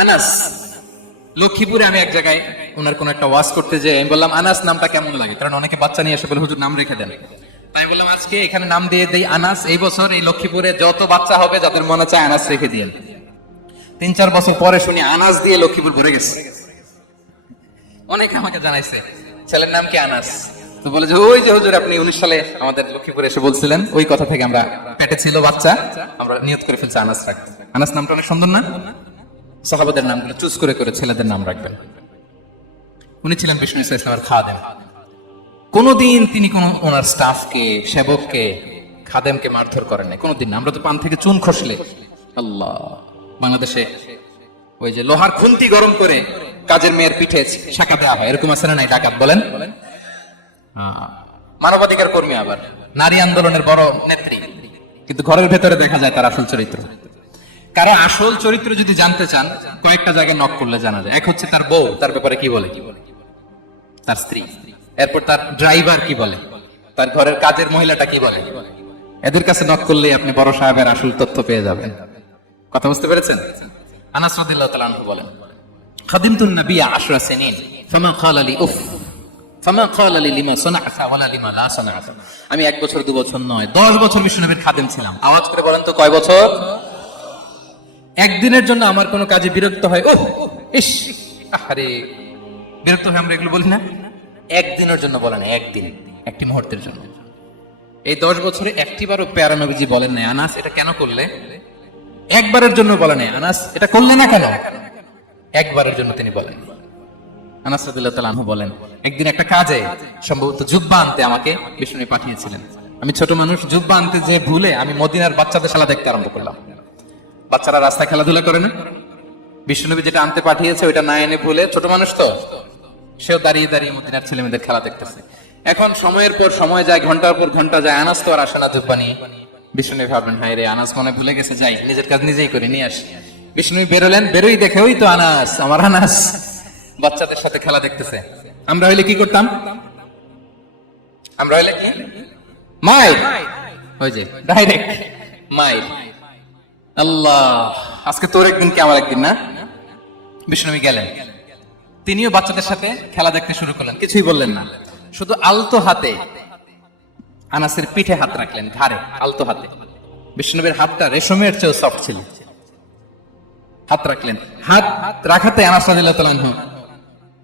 আনাস, লক্ষ্মীপুরে আমি এক জায়গায় ওনার কোন একটা ওয়াজ করতে যে আমি বললাম আনাস নামটা কেমন লাগে, কারণ অনেকে বাচ্চা নিয়ে এসে বলে হুজুর নাম রেখে দেন। তাই বললাম আজকে এখানে নাম দিয়ে দেই আনাস। এই বছর এই লক্ষ্মীপুরে যত বাচ্চা হবে যাদের মনে চায় আনাস রেখে দিয়েন। 3-4 বছর পরে শুনি আনাস দিয়ে লক্ষ্মীপুর ভরে গেছে। অনেকে আমাকে জানাইছে ছেলের নাম কি আনাস, তো বলে যে ওই যে হুজুর আপনি 19 সালে আমাদের লক্ষ্মীপুরে এসে বলছিলেন, ওই কথা থেকে আমরা পেটে ছিল বাচ্চা, আমরা নিয়ত করে ফেলছি আনাস রাখতে। আনাস নামটা অনেক সুন্দর না? সাহাবাদের নামগুলো চুজ করে করে ছেলেদের নাম রাখবেন। উনি ছিলেন বিষ্ণু ইসলামের খাদেম। কোনদিন তিনি কোন ওনার স্টাফকে, সেবককে, খাদেমকে মারধর করেন না, কোনদিন না। আমরা তো পান থেকে চুন খসলে আল্লাহ, বাংলাদেশে ওই যে লোহার খুন্তি গরম করে কাজের মেয়ের পিঠে শাখা দেওয়া হয়, এরকম আছে না নাই? ডাকাত বলেন, মানবাধিকার কর্মী, আবার নারী আন্দোলনের বড় নেত্রী, কিন্তু ঘরের ভেতরে দেখা যায় তার আসল চরিত্র। কারো আসল চরিত্র যদি জানতে চান, কয়েকটা জায়গায় নক করলে জানা যায়। এক হচ্ছে তার বউ, তার ব্যাপারে কি বলে, তার স্ত্রী। এরপর তার ড্রাইভার কি বলে, তার ঘরের কাজের মহিলাটা কি বলে। এদের কাছে নক করলেই আপনি বড় সাহেবের আসল তথ্য পেয়ে যাবেন। কথা বুঝতে পেরেছেন? আনাস রাদিয়াল্লাহু তাআলা আনহু বলেন, খাদিমতুন নবিয়্য 10 সিনিন ফামা ক্বালা লি উফ ফামা ক্বালা লি লিমা সানা'তা ওয়ালা লিমা লা সানা'তা। আমি 1 বছর 2 বছর নয়, 10 বছর বিশ্বনবীর খাদেম ছিলাম। আওয়াজ করে বলেন তো কয় বছর? একদিনের জন্য আমার কোনো কাজে বিরক্ত হয়, ওহ ইস, আরে বিরক্ত হয়, আমরা এগুলো বলি না? একদিনের জন্য বলেন, একদিন, একটি মুহূর্তের জন্য। এই 10 বছরে একটিবারও প্যারা নবীজি বলেন নাই আনাস এটা কেন করলে, একবারের জন্য বলেন নাই আনাস এটা করলে না কেন, একবারের জন্য তিনি বলেন। আনাস রাদিয়াল্লাহু তাআলা আনহু বলেন, একদিন একটা কাজে সম্ভবত জুব্বা আনতে আমাকে বিষ্ণু পাঠিয়েছিলেন। আমি ছোট মানুষ, জুব্বা আনতে যে ভুলে আমি মদিনার বাচ্চাদের খেলা দেখতে আরম্ভ করলাম। বাচ্চারা রাস্তায় খেলাধুলা করে না, বিষ্ণুনবী যেটা আনতে পাঠিয়েছে ওইটা না এনে ভুলে, ছোট মানুষ তো, সেও দাঁড়িয়ে দাঁড়িয়ে মদিনার ছেলে মেয়েদের খেলা দেখতেছে। এখন সময়ের পর সময় যায়, ঘন্টার পর ঘন্টা যায়, আনাস তো আর আসে না জুব্বা নিয়ে। বিষ্ণুনবী ভাবলেন হায় রে, আনাস মনে ভুলে গেছে, যাই নিজের কাজ নিজেই করে নিয়ে আসি। বিষ্ণুনবী বেরোলেন, বেরোই দেখে ওই তো আনাস, আমার আনাস বাচ্চাদের সাথে খেলা দেখতেছে। আমরা হইলে কি করতাম? আমরা হইলে কি মাইর, ওই যে ডাইরেক্ট মাইর। আল্লাহ, আজকে তোর একদিন কি আমার একদিন না? বিষ্ণুনবী গেলেন, তিনিও বাচ্চাদের সাথে খেলা দেখতে শুরু করলেন, কিছুই বললেন না, শুধু আলতো হাতে আনাসের পিঠে হাত রাখলেন, ঘাড়ে আলতো হাতে। বিষ্ণুনবীর হাতটা রেশমের চেয়েও সফট ছিল। হাত রাখলেন, হাত রাখাতে আনাস রাদিয়াল্লাহু তাআলা আনহু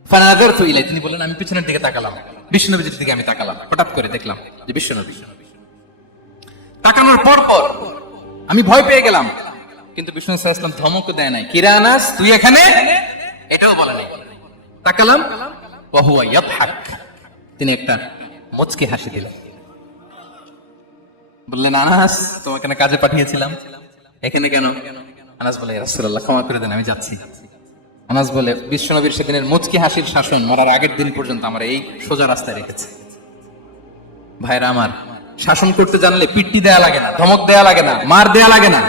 ফানাযারতু ইলাইহি, তিনি বললেন আমি পিছনের দিকে তাকালাম, বিষ্ণুনবীর দিকে আমি তাকালাম, হঠাৎ করে দেখলাম যে বিষ্ণুনবী। তাকানোর পর পর আমি ভয় পেয়ে গেলাম, কিন্তু বিষ্ণু সাল্লাল্লাহু আলাইহি ওয়াসাল্লাম ধমক দেয় নাই, কিরে আনাস তুই এখানে, এটাও বলে নাই। তাকালাম, ওয়া হুয়া ইয়াদহাক, তিনি একটা মুচকি হাসি দিলেন। বললেন আনাস তোমাকে না কাজে পাঠিয়েছিলাম, এখানে কেন? আনাস বলে ইয়া রাসূলুল্লাহ ক্ষমা করে দেন, আমি যাচ্ছি। আনাস বলে বিশ্বনবীর সেদিনের মুচকি হাসির শাসন মরার আগের দিন পর্যন্ত আমরা এই সোজা রাস্তায় রেখেছি। ভাইরা আমার, শাসন করতে জানলে পিট্টি দেয়া লাগে না, ধমক দেয়া লাগে না, মার দেয়া লাগে না।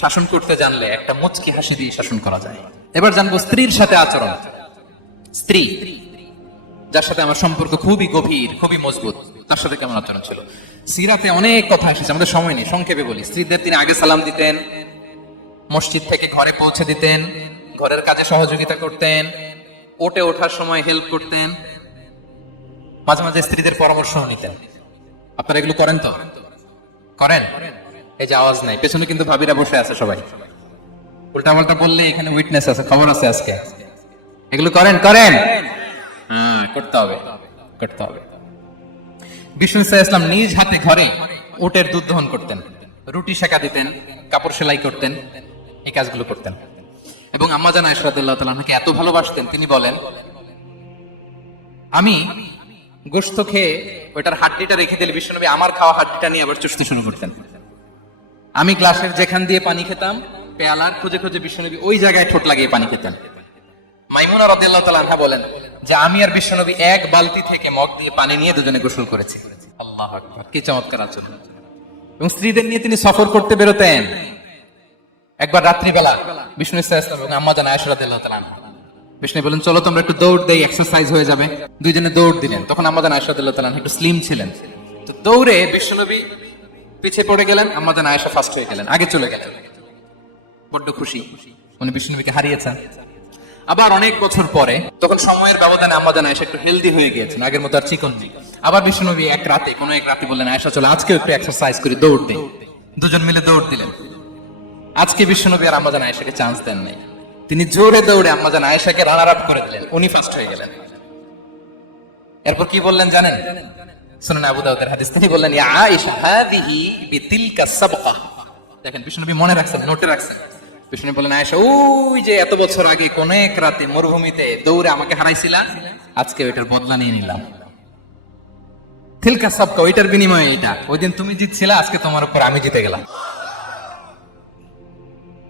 শাসন করতে জানলে একটা মুচকি হাসি দিয়ে শাসন করা যায়। এবার জানবো স্ত্রীর সাথে আচরণ। স্ত্রী যার সাথে আমার সম্পর্ক খুবই গভীর, খুবই মজবুত, তার সাথে কেমন আচরণ ছিল? সিরাতে অনেক কথা এসেছে, আমাদের সময় নেই, সংক্ষেপে বলি। স্ত্রীদের তিনি আগে সালাম দিতেন, মসজিদ থেকে ঘরে পৌঁছে দিতেন, ঘরের কাজে সহযোগিতা করতেন, ওঠে ওঠার সময় হেল্প করতেন, মাঝে মাঝে স্ত্রীদের পরামর্শ নিতেন। আপনারা এগুলো করেন তো? করেন? এই যে আওয়াজ নাই, পেছনে কিন্তু ভাবিরা বসে আছে সবাই, উল্টা পাল্টা বললে এখানে উইটনেস আছে, খবর আছে আজকে। এগুলো করেন? করেন? হ্যাঁ, করতে হবে, করতে হবে। বিষ্ণু সাল্লাল্লাহু আলাইহি ওয়াসাল্লাম নিজ হাতে ঘরে উটের দুধ দহন করতেন, রুটি সেকা দিতেন, কাপড় সেলাই করতেন, এই কাজগুলো করতেন। এবং আম্মা জান আয়েশা রাদিয়াল্লাহু তাআলা আনহাকে এত ভালোবাসতেন, তিনি বলেন আমি গোশত খেয়ে ওইটার হাড্ডিটা রেখে দিলে বিশ্বনবী আমার খাওয়া হাড্ডিটা নিয়ে আবার চুষতে শুরু করতেন। আমি গ্লাসের যেখান দিয়ে পানি খেতাম পেয়ালার খুঁজে খুঁজে বিশ্বনবী ওই জায়গায় ঠোঁট লাগিয়ে পানি খেতেন। মাইমুনা রাদিয়াল্লাহু তাআলা আনহা বলেন যে আমি আর বিশ্বনবী এক বালতি থেকে মগ দিয়ে পানি নিয়ে দুজনে গোসল করেছি। আল্লাহু আকবার, কি চমৎকার আচরণ। এবং স্ত্রীদের নিয়ে তিনি সফর করতে বেরোতেন। একবার রাত্রিবেলা বিষ্ণু ইসলাম এবং আম্মা জান আয়েশা রাদিয়াল্লাহু তাআলা আনহা, বিষ্ণু বলেন চলো তোমরা একটু দৌড় দেই, এক্সারসাইজ হয়ে যাবে। দুইজনে দৌড় দিলেন। তখন আম্মা জান আয়েশা রাদিয়াল্লাহু তাআলা আনহা একটু স্লিম ছিলেন। তো দৌড়ে বিশ্বনবী পিছিয়ে পড়ে গেলেন, আম্মা জান আয়েশা ফার্স্ট হয়ে গেলেন, আগে চলে গেলেন। বড্ড খুশি, উনি বিশ্বনবীকে হারিয়েছেন। আবার অনেক বছর পরে, তখন সময়ের ব্যবধানে আম্মা জান আয়েশা একটু হেলদি হয়ে গিয়েছেন, আগের মতো আর চিকন নেই। আবার বিশ্বনবী এক রাতে বললেন আয়েশা চলো আজকেও একটু এক্সারসাইজ করি, দৌড় দেই। দুজন মিলে দৌড় দিলেন। আজকে বিশ্বনবী আর আম্মা জান আয়েশাকে চান্স দেন নাই, তিনি জোরে দৌড়ে আম্মা জান আয়েশাকে রানার আপ করে দিলেন, উনি ফার্স্ট হয়ে গেলেন। এরপর কি বললেন জানেন? সুনান আবু দাউদের হাদিস, তিনি বললেন ইয়া আয়েশা হাযিহি বিতিলকা সাবকা। দেখেন বিশ্বনবী মনে রাখছেন, নোটে রাখছেন। বিশ্বনবী বললেন আয়েশা ওই যে এত বছর আগে কোন এক রাতে মরুভূমিতে দৌড়ে আমাকে হারাইছিলা, আজকে ওইটার বদলা নিয়ে নিলাম। তিলকা সাবকা, ওইটার বিনিময়ে এটা। ওই দিন তুমি জিতছিলা, আজকে তোমার উপর আমি জিতে গেলাম।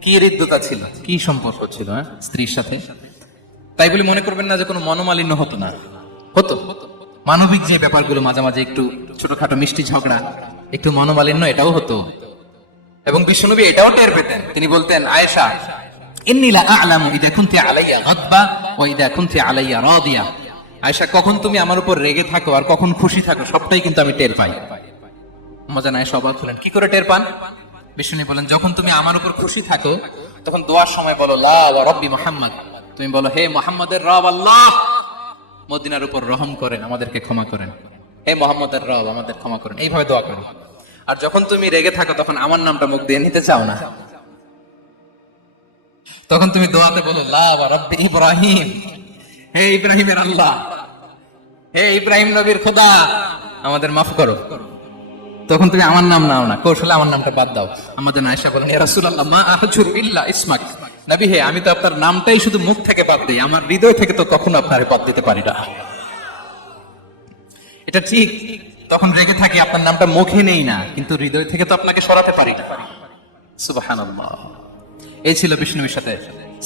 কি হৃদ্যতা ছিল, কি সম্পর্ক ছিল স্ত্রীর সাথে। তাই বলে মনে করবেন না যে কোনো মনোমালিন্য হতো না, হতো। মানবিক যে ব্যাপারগুলো, মাঝে মাঝে একটু ছোটখাটো মিষ্টি ঝগড়া, একটু মনোমালিন্য, এটাও হতো। এবং বিশ্বনবী এটাও টের পেতেন। তিনি বলতেন আয়েশা ইন্নী লা আ'লামু ইযা কুনতি আলাইয়া গাদবা ওয়া ইযা কুনতি আলাইয়া রাদিয়া। আয়েশা কখন তুমি আমার উপর রেগে থাকো আর কখন খুশি থাকো সবটাই কিন্তু আমি টের পাই। মজান আয়েশা অবাক হলেন, কি করে টের পান? বিষ্ণু বলেন যখন তুমি আমার উপর খুশি থাকো তখন দোয়ার সময় বলো লা ওয়া রাব্বি মুহাম্মদ, তুমি বলো হে মুহাম্মাদের রব আল্লাহ, মদিনার উপর রহম করেন, আমাদেরকে ক্ষমা করেন। হে মুহাম্মাদের রব, আমাদের ক্ষমা করেন, এইভাবে দোয়া করো। আর যখন তুমি রেগে থাকো তখন আমার নামটা মুখ দিয়ে নিতে চাও না, তখন তুমি দোয়াতে বলো লা ওয়া রাব্বি ইব্রাহিম, হে ইব্রাহিমের আল্লাহ, হে ইব্রাহিম নবীর খোদা, আমাদের মাফ করো। তখন তুমি আমার নাম নাও না, কৌশলে আমার নামটা বাদ দাও। আমাদের আয়েশা বলেন ইয়া রাসূলুল্লাহ মা আহজুর ইল্লা ইসমাক, নবী হে আমি তো আপনার নামটাই শুধু মুখ থেকে বাদ দিই, আমার হৃদয় থেকে তো কখনো আপনারে বাদ দিতে পারি না। এটা ঠিক, তখন রেগে থাকি, আপনার নামটা মুখে নেই না, কিন্তু হৃদয় থেকে তো আপনাকে সরাতে পারি না। সুবহানাল্লাহ। এই ছিল বিষ্ণুর সাথে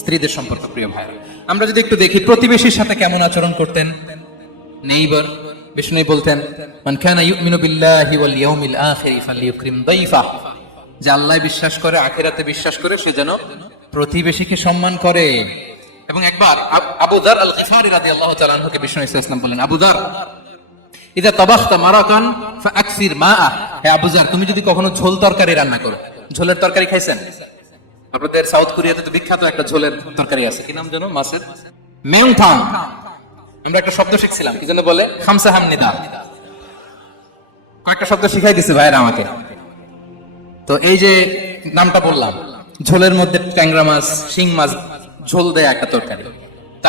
স্ত্রীদের সম্পর্ক। প্রিয় ভাই, আমরা যদি একটু দেখি প্রতিবেশীর সাথে কেমন আচরণ করতেন। নেইবার, বিষ্ণু বলতেন মান কানা ইউমিনু বিল্লাহি ওয়াল ইয়াউমিল আখির ফালইউকরিম দাইফা, যে আল্লাহ বিশ্বাস করে, আখিরাতে বিশ্বাস করে, সে যেন প্রতিবেশীকে সম্মান করে। এবং একবার আবু যার আল গিফারি রাদিয়াল্লাহু তাআলা আনহুকে বিষ্ণু সাল্লাল্লাহু আলাইহি ওয়াসাল্লাম বলেন আবু যার ইদা তাবাখতা মারাকান ফাআকসির মাআ, হে আবু যার তুমি যদি কখনো ঝোল তরকারি রান্না করো। ঝোলের তরকারি খাইছেন? আপনাদের সাউথ কোরিয়াতে তো বিখ্যাত একটা ঝোলের তরকারি আছে, কি নাম জানো? মাছের মেয়ংথাং। আমরা একটা শব্দ শিখছিলাম, কি যেন বলে? খামসা হামনিদা। কয়েকটা শব্দ শিখাই দিছে ভাইরা আমাকে। তো এই যে নামটা বললাম, ঝোলের মধ্যে ট্যাংরা মাছ, শিং মাছ ঝোল দেয়া একটা তরকারি।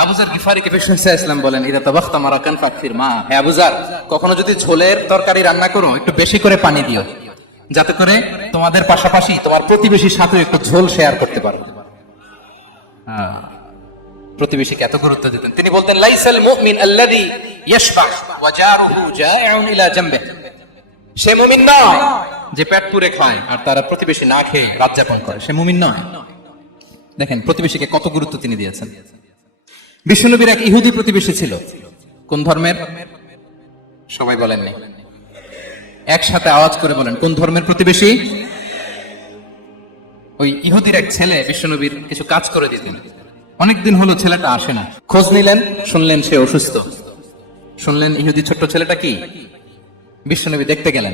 আবু যার গিফারিকে বিষ্ণু ইসলাম বলেন ইদা তাবাখতা মারাকান ফাকসির মা, হে আবু যার কখনো যদি ঝোলের তরকারি রান্না করো একটু বেশি করে পানি দিও, যাতে করে তোমাদের পাশাপাশি তোমার প্রতিবেশীর সাথে একটু ঝোল শেয়ার করতে পারো। প্রতিবেশীকে এত গুরুত্ব দিতেন। তিনি বলতেন লাইসাল মুমিন আল্লাযী ইয়াশবাহ ওয়া জারুহু জাইউন ইলা জামবিহি, সে মুমিন নয় যে পেট পুরে খায় আর তার প্রতিবেশী না খেয়ে রাত যাপন করে, সে মুমিন নয়। দেখেন প্রতিবেশীকে কত গুরুত্ব তিনি দিয়েছেন। বিশ্বনবীর এক ইহুদি প্রতিবেশী ছিল। কোন ধর্মের? সবাই বলেননি, একসাথে আওয়াজ করে বলেন, কোন ধর্মের প্রতিবেশী? ওই ইহুদির এক ছেলে বিশ্বনবীর কিছু কাজ করে দিতেন। অনেকদিন হলো ছেলেটা আসে না। খোঁজ নিলেন, শুনলেন সে অসুস্থ। শুনলেন ইহুদি ছোট্ট ছেলেটা কি? বিশ্বনবী দেখতে গেলেন।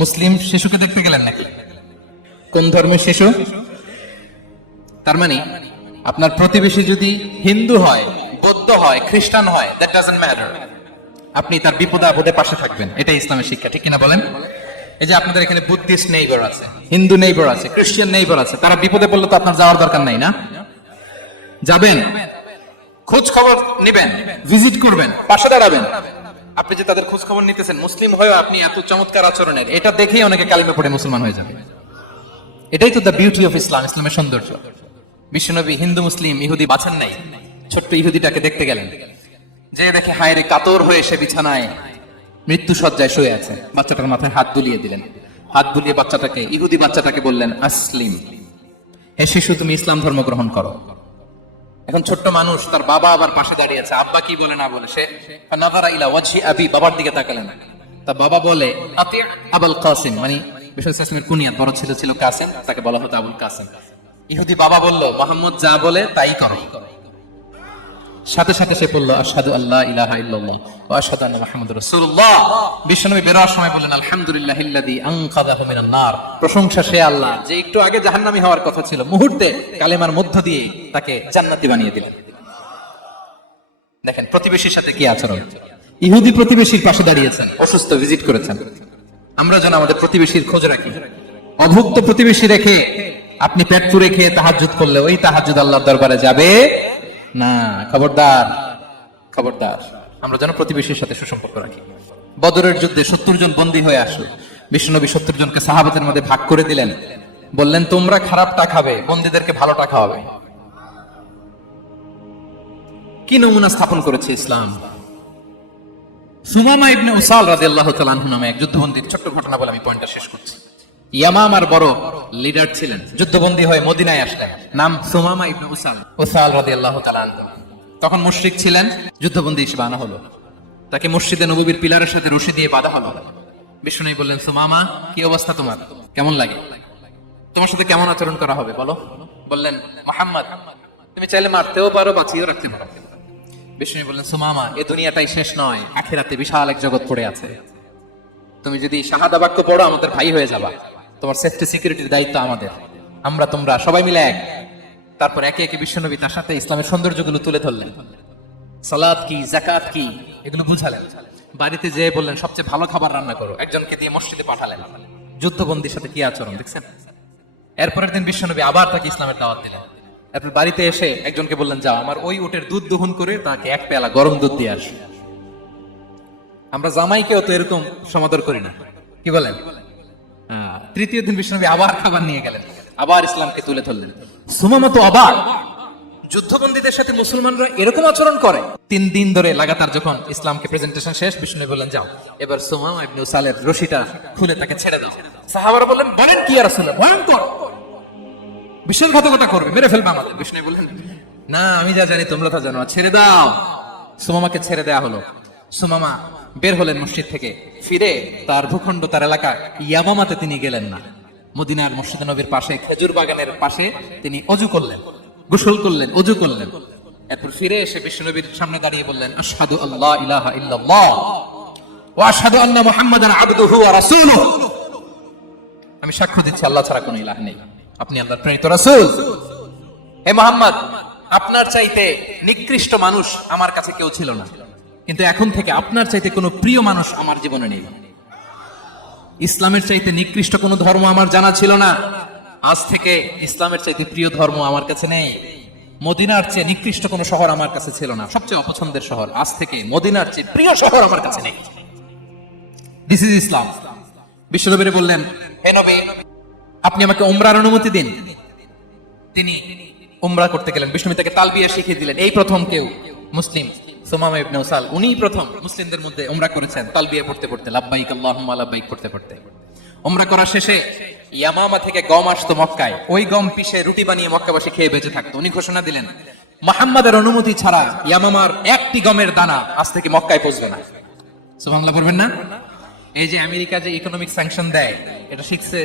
মুসলিম শিশুকে দেখতে গেলেন নাকি? কোন ধর্মের শিশু? তার মানে আপনার প্রতিবেশী যদি হিন্দু হয়, বৌদ্ধ হয়, খ্রিস্টান হয়, দ্যাট ডাজন্ট ম্যাটার, আপনি তার বিপদে আপদে পাশে থাকবেন। এটা ইসলামের শিক্ষা, ঠিক কিনা বলেন? এই যে আপনাদের এখানে বুদ্ধিস্ট নেইবার আছে, হিন্দু নেইবার আছে, খ্রিস্টান নেইবার আছে, তারা বিপদে পড়লে তো আপনার যাওয়ার দরকার নাই না? যাবেন, খোঁজ খবর নিবেন, ভিজিট করবেন, পাশে দাঁড়াবেন। আপনি যে তাদের খোঁজ খবর নিতেছেন, মুসলিম হয়েও আপনি এত চমৎকার আচরণের, এটা দেখেই অনেকে কালিমা পড়ে মুসলমান হয়ে যাবে। এটাই তো দ্য বিউটি অফ ইসলাম, ইসলামের সৌন্দর্য। বিশ্বনবী হিন্দু মুসলিম ইহুদি বাছেন নাই, ছোট্ট ইহুদিটাকে দেখতে গেলেন। যে দেখে হায়রে কাতর হয়ে সে বিছানায় মৃত্যু সজ্জায় শুয়ে আছে। বাচ্চাটার মাথায় হাত বুলিয়ে দিলেন। হাত বুলিয়ে বাচ্চাটাকে, ইহুদি বাচ্চাটাকে বললেন আসলিম, হে শিশু, তুমি ইসলাম ধর্ম গ্রহণ করো। এখন ছোট্ট মানুষ, তার বাবা আবার পাশে দাঁড়িয়ে আছে, আব্বা কি বলে না বলে, সে নাযারা ইলা ওয়াজহি আবি, বাবার দিকে তাকালেন। তা বাবা বলে আতি আবুল কাসিম, মানে বিশ্বনবী সাল্লাল্লাহু আলাইহি ওয়াসাল্লামের কুনিয়াত, বড় ছেলে ছিল কাসিম, তাকে বলা হতো আবুল কাসিম। ইহুদি বাবা বলল, মুহাম্মদ যা বলে তাই করো। সাথে সাথে সে বলল আশহাদু আল্লা ইলাহা ইল্লাল্লাহ ওয়া আশহাদু আন্না মুহাম্মাদুর রাসূলুল্লাহ। বিশ্বনবী বেরোয়ার সময় বললেন আলহামদুলিল্লাহিল্লাযী আনকাযাহু মিনান নার, প্রশংসা সে আল্লাহ যে একটু আগে জাহান্নামী হওয়ার কথা ছিল, মুহূর্তে কালেমার মধ্য দিয়ে তাকে জান্নাতি বানিয়ে দিলেন। দেখেন প্রতিবেশীর সাথে কি আচরণ। ইহুদি প্রতিবেশীর পাশে দাঁড়িয়েছেন, অসুস্থ, ভিজিট করেছেন। আমরা যেন আমাদের প্রতিবেশীর খোঁজ রাখি। অভুক্ত প্রতিবেশী রেখে আপনি পেট পুরে খেয়ে তাহাজ্জুদ করলে ওই তাহাজ্জুদ আল্লাহর দরবারে যাবে না। খবরদার, খবরদার, আমরা যেন প্রতিবেশীর সাথে সুসম্পর্ক রাখি। বদরের যুদ্ধে 70 জন বন্দী হয়ে আসলো। বিশ্বনবী 70 জনকে সাহাবাদের মধ্যে ভাগ করে দিলেন, বললেন তোমরা খারাপটা খাবে, বন্দীদেরকে ভালোটা খাওয়াবে। কি নমুনা স্থাপন করেছে ইসলাম। সুমামা ইবনে উসাল রাদিয়াল্লাহু তাআলা আনহু নামে এক যুদ্ধবন্দীর ছোট্ট ঘটনা বলে আমি পয়েন্টটা শেষ করছি। ইয়ামামার বড় লিডার ছিলেন, যুদ্ধবন্দী হয়ে মদিনায় আসলেন, নাম সুমামা ইবনে উসাল রাদিয়াল্লাহু তাআলা আনহু। তখন মুশরিক ছিলেন, যুদ্ধবন্দী হিসেবে আনা হলো। তাকে মসজিদে নববীর পিলারের সাথে রশি দিয়ে বাঁধা হলো। বিষ্ণু বললেন, সুমামা কি অবস্থা তোমার, কেমন লাগে, তোমার সাথে কেমন আচরণ করা হবে বলো। বললেন, মুহাম্মদ তুমি চাইলে মারতেও পারো, বাঁচিয়েও রাখতে পারো। বিষ্ণু বললেন, সুমামা এ দুনিয়াটাই শেষ নয়, আখিরাতে বিশাল এক জগৎ পড়ে আছে। তুমি যদি শাহাদা বাক্য পড়ো আমাদের ভাই হয়ে যাবা, তোমার সেফটি সিকিউরিটির দায়িত্ব আমাদের, আমরা তোমরা সবাই মিলে এক। তারপর একে একে বিশ্বনবী তার সাথে ইসলামের সৌন্দর্যগুলো তুলে ধরলেন। সালাত কি, যাকাত কি, এগুলো বুঝালেন। বাড়িতে যেয়ে বললেন সবচেয়ে ভালো খাবার রান্না করো, একজনকে দিয়ে মসজিদে পাঠালেন। যুদ্ধবন্দীর সাথে কি আচরণ দেখছেন। এরপরের দিন বিশ্বনবী আবার তাকে ইসলামের দাওয়াত দিলেন। এরপর বাড়িতে এসে একজনকে বললেন, যাও আমার ওই উটের দুধ দহন করে তাকে এক পেয়ালা গরম দুধ দিয়ে আসো। আমরা জামাইকেও তো এরকম সমাদর করি না, কি বলেন। তৃতীয় দিন বিশ্বনবী আবার খাবার নিয়ে গেলেন, আবার ইসলামকে তুলে ধরলেন। সুমামা তো অবাক, যুদ্ধবন্দীদের সাথে মুসলমানরা এরকম আচরণ করে। 3 দিন ধরে লাগাতার যখন ইসলামকে প্রেজেন্টেশন শেষ, বিষ্ণু বললেন, যাও এবার সুমামা ইবনে উসালের রশিটা খুলে তাকে ছেড়ে দাও। সাহাবারা বললেন, বলেন কি ইয়া রাসূলুল্লাহ, ভয়ঙ্কর, বিশ্বাসঘাতকতা করবে, মেরে ফেলবে আমাদের। বিষ্ণু বললেন, না আমি যা জানি তোমরা তা জানো না, ছেড়ে দাও। সুমামাকে ছেড়ে দেয়া হলো। সুমামা বের হলেন মসজিদ থেকে, ফিরে তার ভূখণ্ড, তার এলাকা ইয়ামামাতে তিনি গেলেন না। মদিনার মসজিদে নবীর পাশে খেজুর বাগানের পাশে তিনি অজু করলেন, গোসল করলেন, অজু করলেন। এরপর ফিরে এসে বিশ্বনবীর সামনে দাঁড়িয়ে বললেন, আশহাদু আল্লা ইলাহা ইল্লাল্লাহ ওয়া আশহাদু আন্না মুহাম্মাদান আবদুহু ওয়া রাসূলুহু। আমি সাক্ষ্য দিচ্ছি আল্লাহ ছাড়া কোনো ইলাহ নেই, আপনি আল্লাহর প্রেরিত রাসূল। হে মুহাম্মদ, আপনার চাইতে নিকৃষ্ট মানুষ আমার কাছে কেউ ছিল না, কিন্তু এখন থেকে আপনার চাইতে কোনো প্রিয় মানুষ আমার জীবনে নেই। ইসলামের চাইতে নিকৃষ্ট কোনো ধর্ম আমার জানা ছিল না, আজ থেকে ইসলামের চাইতে প্রিয় ধর্ম আমার কাছে নেই। মদিনার চেয়ে নিকৃষ্ট কোনো শহর আমার কাছে ছিল না, সবচেয়ে অপছন্দের শহর, আজ থেকে মদিনার চেয়ে প্রিয় শহর আমার কাছে নেই। দিস ইজ ইসলাম। বিশ্বনবী বললেন, হে নবী আপনি আমাকে উমরার অনুমতি দিন। তিনি উমরা করতে গেলেন, বিষ্ণু তাকে তালবিয়া শিখিয়ে দিলেন। এই প্রথম কেউ মুসলিম সুমামা ইবনে উসাল, উনি প্রথম মুসলিমদের মধ্যে উমরা করেছেন তালবিয়া পড়তে পড়তে, লাব্বাইক আল্লাহুম্মা লাব্বাইক পড়তে পড়তে। উমরা করা শেষে ইয়ামামা থেকে গম আসতো মক্কায়, ওই গম পিষে রুটি বানিয়ে মক্কাবাসী খেয়ে বেঁচে থাকতো। উনি ঘোষণা দিলেন, মুহাম্মাদের অনুমতি ছাড়া ইয়ামামার একটি গমের দানা আজ থেকে মক্কায় পৌঁছবে না। সুবহানাল্লাহ পড়বেন না। এই যে আমেরিকা যে ইকোনমিক স্যাংশন দেয়, এটা শিখছে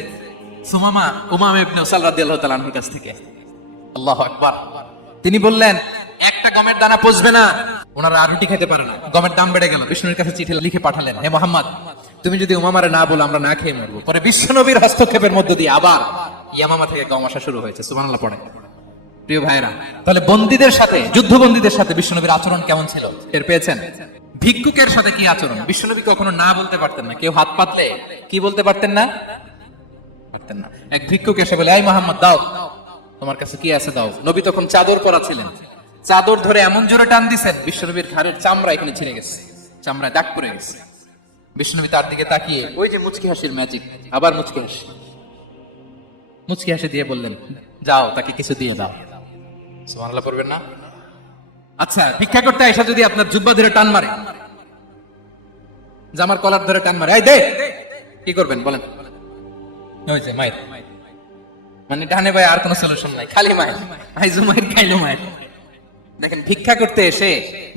সুমামা উমামা ইবনে উসাল রাদিয়াল্লাহু তাআলা আনহুর কাছ থেকে। আল্লাহু আকবার। তিনি বললেন, একটা গমের দানা পচবে না, ওনারা আর রুটি খেতে পারে না। গমের দাম বেড়ে গেল, বিষ্ণুর কাছে চিঠি লিখে পাঠালেন, হে মুহাম্মদ তুমি যদি উমামারে না বলো আমরা না খেয়ে মরবো। পরে বিশ্বনবীর হস্তক্ষেপের মধ্য দিয়ে আবার ইয়ামামা থেকে গম আসা শুরু হয়েছে। সুবহানাল্লাহ পড়ে। প্রিয় ভাইরা, তাহলে বন্দীদের সাথে, যুদ্ধবন্দীদের সাথে বিশ্বনবীর আচরণ কেমন ছিল টের পেয়েছেন। ভিক্ষুকের সাথে কি আচরণ, বিশ্বনবী কখনো না বলতে পারতেন না। কেউ হাত পাতলে কি বলতে পারতেন না, পারতেন না। এক ভিক্ষুক এসে বলে, এই মুহাম্মদ দাও, তোমার কাছে কি আছে দাও। নবী তখন চাদর পরা ছিলেন, চাদর ধরে এমন জোরে টান দিছেন বিশ্বনবীর ঘাড়ের চামড়া এখানে ছিঁড়ে গেছে, চামড়ায় দাগ পড়ে গেছে। বিশ্বনবী তার দিকে তাকিয়ে, ওই যে মুচকি হাসির ম্যাজিক, আবার মুচকি হাসি, মুচকি হাসি দিয়ে বললেন, যাও তাকে কিছু দিয়ে দাও। সুবহানাল্লাহ পড়বেন না। আচ্ছা, ভিক্ষা করতে আইসা যদি আপনার জুব্বা ধরে টান মারে, জামার কলার ধরে টান মারে, এই দে, কি করবেন বলেন। ওই যে মায়ের মানে ডানে ভাই আর কোনো সলিউশন নাই, খালি মায়ের আই জুমাইর খাইলো মায়ের। দেখেন ভিক্ষা করতে এসে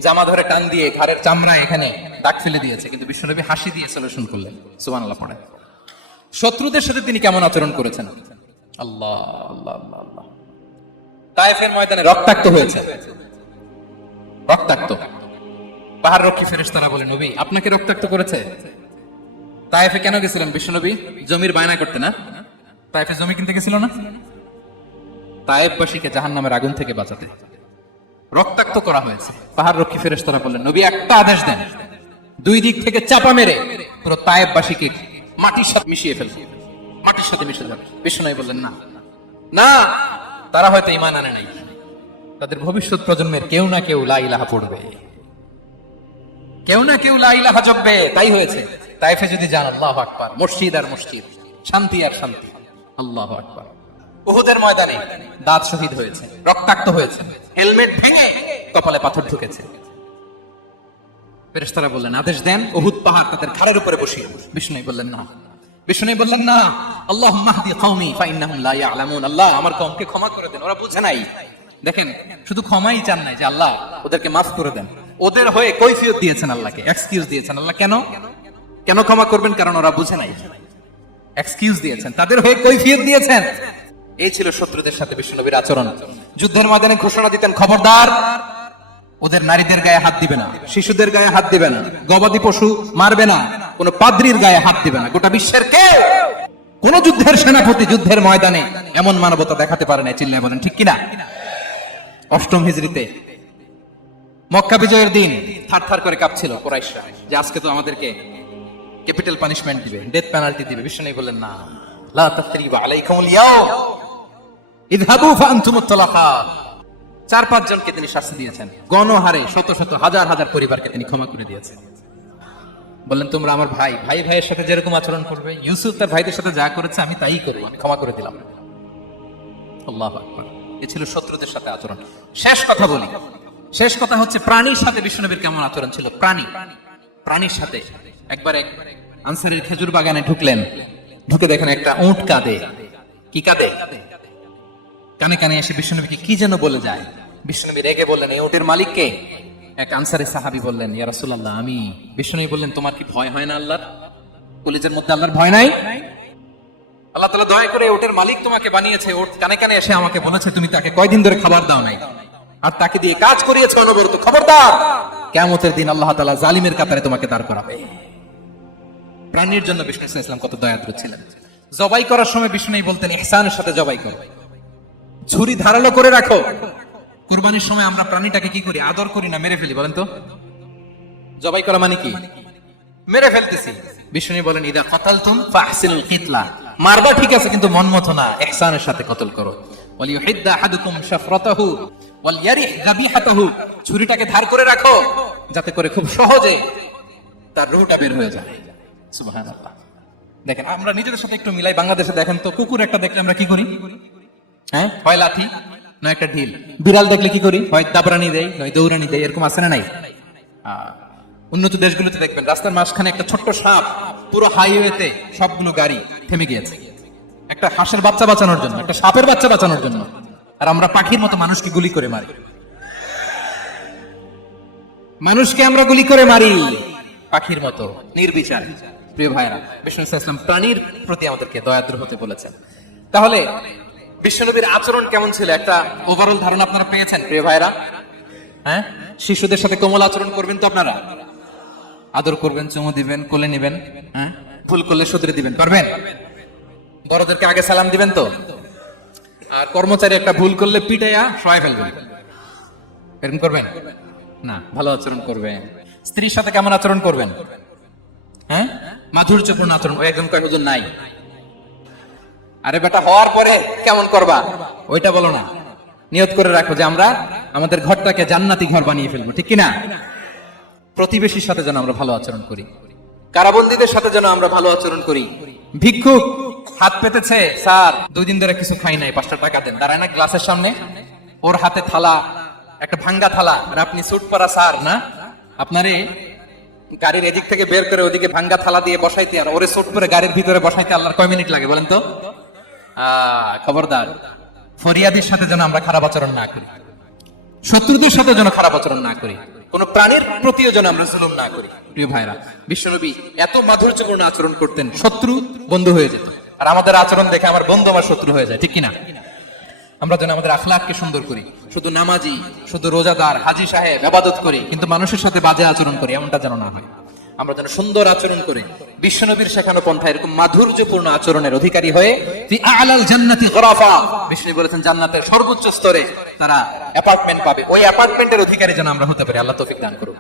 জামা ধরে টান দিয়ে ঘাড়ের চামড়া এখানে দাগ ফেলে দিয়েছে, কিন্তু বিশ্বনবী হাসি দিয়ে সলিউশন করলেন। সুবহানাল্লাহ পড়ে। শত্রুদের সাথে তিনি কেমন আচরণ করেছেন? আল্লাহ আল্লাহ আল্লাহ আল্লাহ। তায়েফের ময়দানে রক্তাক্ত হয়েছে, রক্তাক্ত। পাহাড় রক্ষী ফেরেশতারা বলে, নবী আপনাকে রক্তাক্ত করেছে? তায়েফে কেন গেছিলেন বিশ্বনবী? জমির বায়না করতে না? তায়েফে জমি কিনতে গেছিল না? তায়েফবাসীকে জাহান্নামের আগুন থেকে বাঁচাতে রক্তাক্ত করা হয়েছে। পাহাড় রক্ষী ফেরেশতারা বললেন, নবী একটা আদেশ দেন, দুই দিক থেকে চাপা মেরে পুরো তায়েফবাসীকে মাটির সাথে মিশিয়ে ফেলবে, মাটির সাথে মিশে যাবে। বিশ্বনবী বললেন, না না, তারা হয়তো ঈমান আনে নাই, তাদের ভবিষ্যৎ প্রজন্মের কেউ না কেউ লা ইলাহা পড়বে, কেউ না কেউ লা ইলাহা জপবে। তাই হয়েছে। তায়েফে যদি যান, আল্লাহু আকবার, মসজিদ আর মসজিদ, শান্তি আর শান্তি। আল্লাহু আকবার। উহুদের ময়দানে দাঁত শহীদ হয়েছে, রক্তাক্ত হয়েছে, হেলমেট ভেঙে কপালে পাথর ঢুকেছে। ফেরেশতারা বললেন, আদেশ দেন উহুদ পাহাড় তাদের ঘাড়ের উপরে বসিয়ে। বিষ্ণু বললেন, না। বিষ্ণু বললেন, না, আল্লাহুম্মা হদি কওমি ফাইন্নাহুম লা ইয়ালামুন। আল্লাহ আমার কওমকে ক্ষমা করে দেন, ওরা বুঝে নাই। দেখেন, শুধু ক্ষমাই চান নাই যে আল্লাহ ওদেরকে মাফ করে দেন, ওদের হয়ে কৈফিয়ত দিয়েছেন আল্লাহকে, এক্সকিউজ দিয়েছেন। আল্লাহ কেন কেন ক্ষমা করবেন? কারণ ওরা বুঝে নাই। এক্সকিউজ দিয়েছেন, তাদের হয়ে কৈফিয়ত দিয়েছেন। এই ছিল শত্রুদের সাথে বিশ্বনবীর আচরণ। যুদ্ধের ময়দানে ঘোষণা দিতেন, খবরদার ওদের নারীদের গায়ে হাত দিবে না, শিশুদের গায়ে হাত দিবে না, গবাদি পশু মারবে না, কোন পাদ্রীর গায়ে হাত দিবে না। গোটা বিশ্বের কেউ, কোন যুদ্ধের সেনাপতি যুদ্ধের ময়দানে এমন মানবতা দেখাতে পারে না। চিল্লায় বলেন ঠিক কিনা? অষ্টম হিজরিতে মক্কা বিজয়ের দিন থারথার করে কাঁপছিল কুরাইশরা যে আজকে তো আমাদেরকে ক্যাপিটাল পানিশমেন্ট দিবে, ডেথ পেনাল্টি দিবে। বিষ্ণু বললেন, না, লা তাসরিবা আলাইকুমুল ইয়াউম ইযহাবু ফাআনতুমুত তালাকা। 4-5 জনকে তিনি শাস্তি দিয়েছেন, গণহারে শত শত হাজার হাজার পরিবারকে তিনি ক্ষমা করে দিয়েছেন। বললেন, তোমরা আমার ভাই, ভাই ভাইয়ের সাথে যেরকম আচরণ করবে, ইউসুফ তার ভাইদের সাথে যা করেছে আমি তাই করব, আমি ক্ষমা করে দিলাম। আল্লাহু আকবার। এ ছিল শত্রুদের সাথে আচরণ। শেষ কথা বলি, শেষ কথা হচ্ছে প্রাণীর সাথে বিশ্বনবীর কেমন আচরণ ছিল। প্রাণীর সাথে একবার এক আনসারীর খেজুর বাগানে ঢুকলেন, ঢুকে দেখেন একটা উট কাঁদে। কি কাঁদে? কানে কানে এসে বিশ্বনবীকে কি যেন বলে যায়। বিশ্বনবী রেগে বললেন, এই উটের মালিক কে? এক আনসারী সাহাবী বললেন, ইয়া রাসূলুল্লাহ আমি। বিশ্বনবী বললেন, তোমার কি ভয় হয় না আল্লাহর? কলিজার মধ্যে আল্লাহর ভয় নাই? আল্লাহ তাআলা দয়া করে উটের মালিক তোমাকে বানিয়েছে, উট কানে কানে এসে আমাকে বলেছে তুমি তাকে কয়দিন ধরে খাবার দাও নাই, আর তাকে দিয়ে কাজ করিয়েছে অনবরত। খবরদার, কিয়ামতের দিন আল্লাহ তাআলা জালিমের কাতারে তোমাকে দাঁড় করাবে। প্রাণীর জন্য বিষ্ণু সাল্লাল্লাহু আলাইহি ওয়াসাল্লাম কত দয়াদ্র ছিলেন। জবাই করার সময় বিষ্ণু বলতেন, ইহসানের সাথে জবাই করো, ছুরি ধারালো করে রাখো। কুরবানির সময় আমরা প্রাণীটাকে কি করি? আদর করি না, মেরে ফেলি। বলেন তো, জবাই করা মানে কি? মেরে ফেলতেছি। বিষ্ণু বলেন, ইদা কাতালতুম ফাহসিনুল কিতলা, মারবা ঠিক আছে কিন্তু মন মতো না, ইহসানের সাথে কতল করো। ওয়াল ইউহিদ্দা আহাদুকুম শাফরাতাহু ওয়াল ইয়ারিহ যাবিহাতাহু, ছুরিটাকে ধার করে রাখো যাতে করে খুব সহজে তার রুহটা বের হয়ে যায়। সুবহানাল্লাহ। দেখেন, আমরা নিজেদের সাথে একটু মিলাই। বাংলাদেশে দেখেন তো, কুকুর একটা দেখলে আমরা কি করি? হ্যাঁ, হয় লাঠি না একটা ঢিল। বিড়াল দেখলে কি করি? হয় দাবরানি দেয়, নয় দৌড়ানি দেয়। এরকম আছে না নাই? উন্নত দেশগুলোতে দেখবেন রাস্তার মাঝখানে একটা ছোট্ট সাপ, পুরো হাইওয়েতে সবগুলো গাড়ি থেমে গিয়েছে একটা হাঁসের বাচ্চা বাঁচানোর জন্য, একটা সাপের বাচ্চা বাঁচানোর জন্য। আর আমরা পাখির মতো মানুষকে গুলি করে মারি। মানুষকে আমরা গুলি করে মারি পাখির মতো নির্বিচারে। প্রিয় ভাইরা, বিষ্ণু সাল্লাল্লাহু আলাইহি ওয়াসাল্লাম প্রাণীর প্রতি আমাদেরকে দয়াদ্র হতে বলেছেন। তাহলে বিশ্বনবীর আচরণ কেমন ছিল একটা ওভারঅল ধারণা আপনারা পেয়েছেন প্রিয় ভাইরা? হ্যাঁ, শিশুদের সাথে কোমল আচরণ করবেন তো আপনারা? আদর করবেন, চুমু দিবেন, কোলে নেবেন। হ্যাঁ, ভুল করলে শুধরে দিবেন, পারবেন? বড়দেরকে আগে সালাম দিবেন তো? আর কর্মচারী একটা ভুল করলে পিটাইয়া সরাই ফেলবেন, এরকম করবেন না? ভালো আচরণ করবেন। স্ত্রীর সাথে কেমন আচরণ করবেন? হ্যাঁ, মাধুর্যপূর্ণ আচরণ। ওই একজন কয় হুজুর নাই, আরে বেটা হওয়ার পরে কেমন করবা ওইটা বলো না। নিয়ত করে রাখো যে আমরা আমাদের ঘরটাকে জান্নাতি ঘর বানিয়ে ফেলবো, ঠিক কিনা? প্রতিবেশীর সাথে যেন আমরা ভালো আচরণ করি, কারাবন্দীদের সাথে যেন আমরা ভালো আচরণ করি। ভিক্ষুক হাত পেতেছে, স্যার 2 দিন ধরে কিছু খাই নাই, 5টা টাকা দেন। দাঁড়ায় না গ্লাসের সামনে, ওর হাতে থালা, একটা ভাঙ্গা থালা, আর আপনি স্যুট পরা স্যার না, আপনারে গাড়ির এদিক থেকে বের করে ওদিকে ভাঙ্গা থালা দিয়ে বসাইতে, আর ওরে স্যুট পরে গাড়ির ভিতরে বসাইতে আল্লাহর কয় মিনিট লাগে বলেন তো? খবরদার, ফরিয়াদির সাথে যেন আমরা খারাপ আচরণ না করি, শত্রুদের সাথে যেন খারাপ আচরণ না করি, কোন প্রাণীর প্রতিও যেন আমরা জুলুম না করি। প্রিয় ভাইরা, বিশ্বনবী এত মাধুর্যপূর্ণ আচরণ করতেন, শত্রু বন্ধু হয়ে যেত। আর আমাদের আচরণ দেখে আমার বন্ধু আমার শত্রু হয়ে যায়, ঠিক কিনা? আমরা যেন আমাদের আখলাককে সুন্দর করি, শুধু নামাজি, শুধু রোজাদার, হাজী সাহেব ইবাদত করি, কিন্তু মানুষের সাথে বাজে আচরণ করি, এমনটা যেন না হয়। আমরা যেন সুন্দর আচরণ করে বিশ্বনবীর শেখানো পন্থা এরকম মাধুর্যপূর্ণ আচরণের অধিকারী হয়ে ফি আ'লাল জান্নাতি গরাফা, বিষ্ণু বলেছেন জান্নাতের সর্বোচ্চ স্তরে তারা অ্যাপার্টমেন্ট পাবে, ওই অ্যাপার্টমেন্টের অধিকারী যেন আমরা হতে পারি। আল্লাহ তৌফিক দান করুন।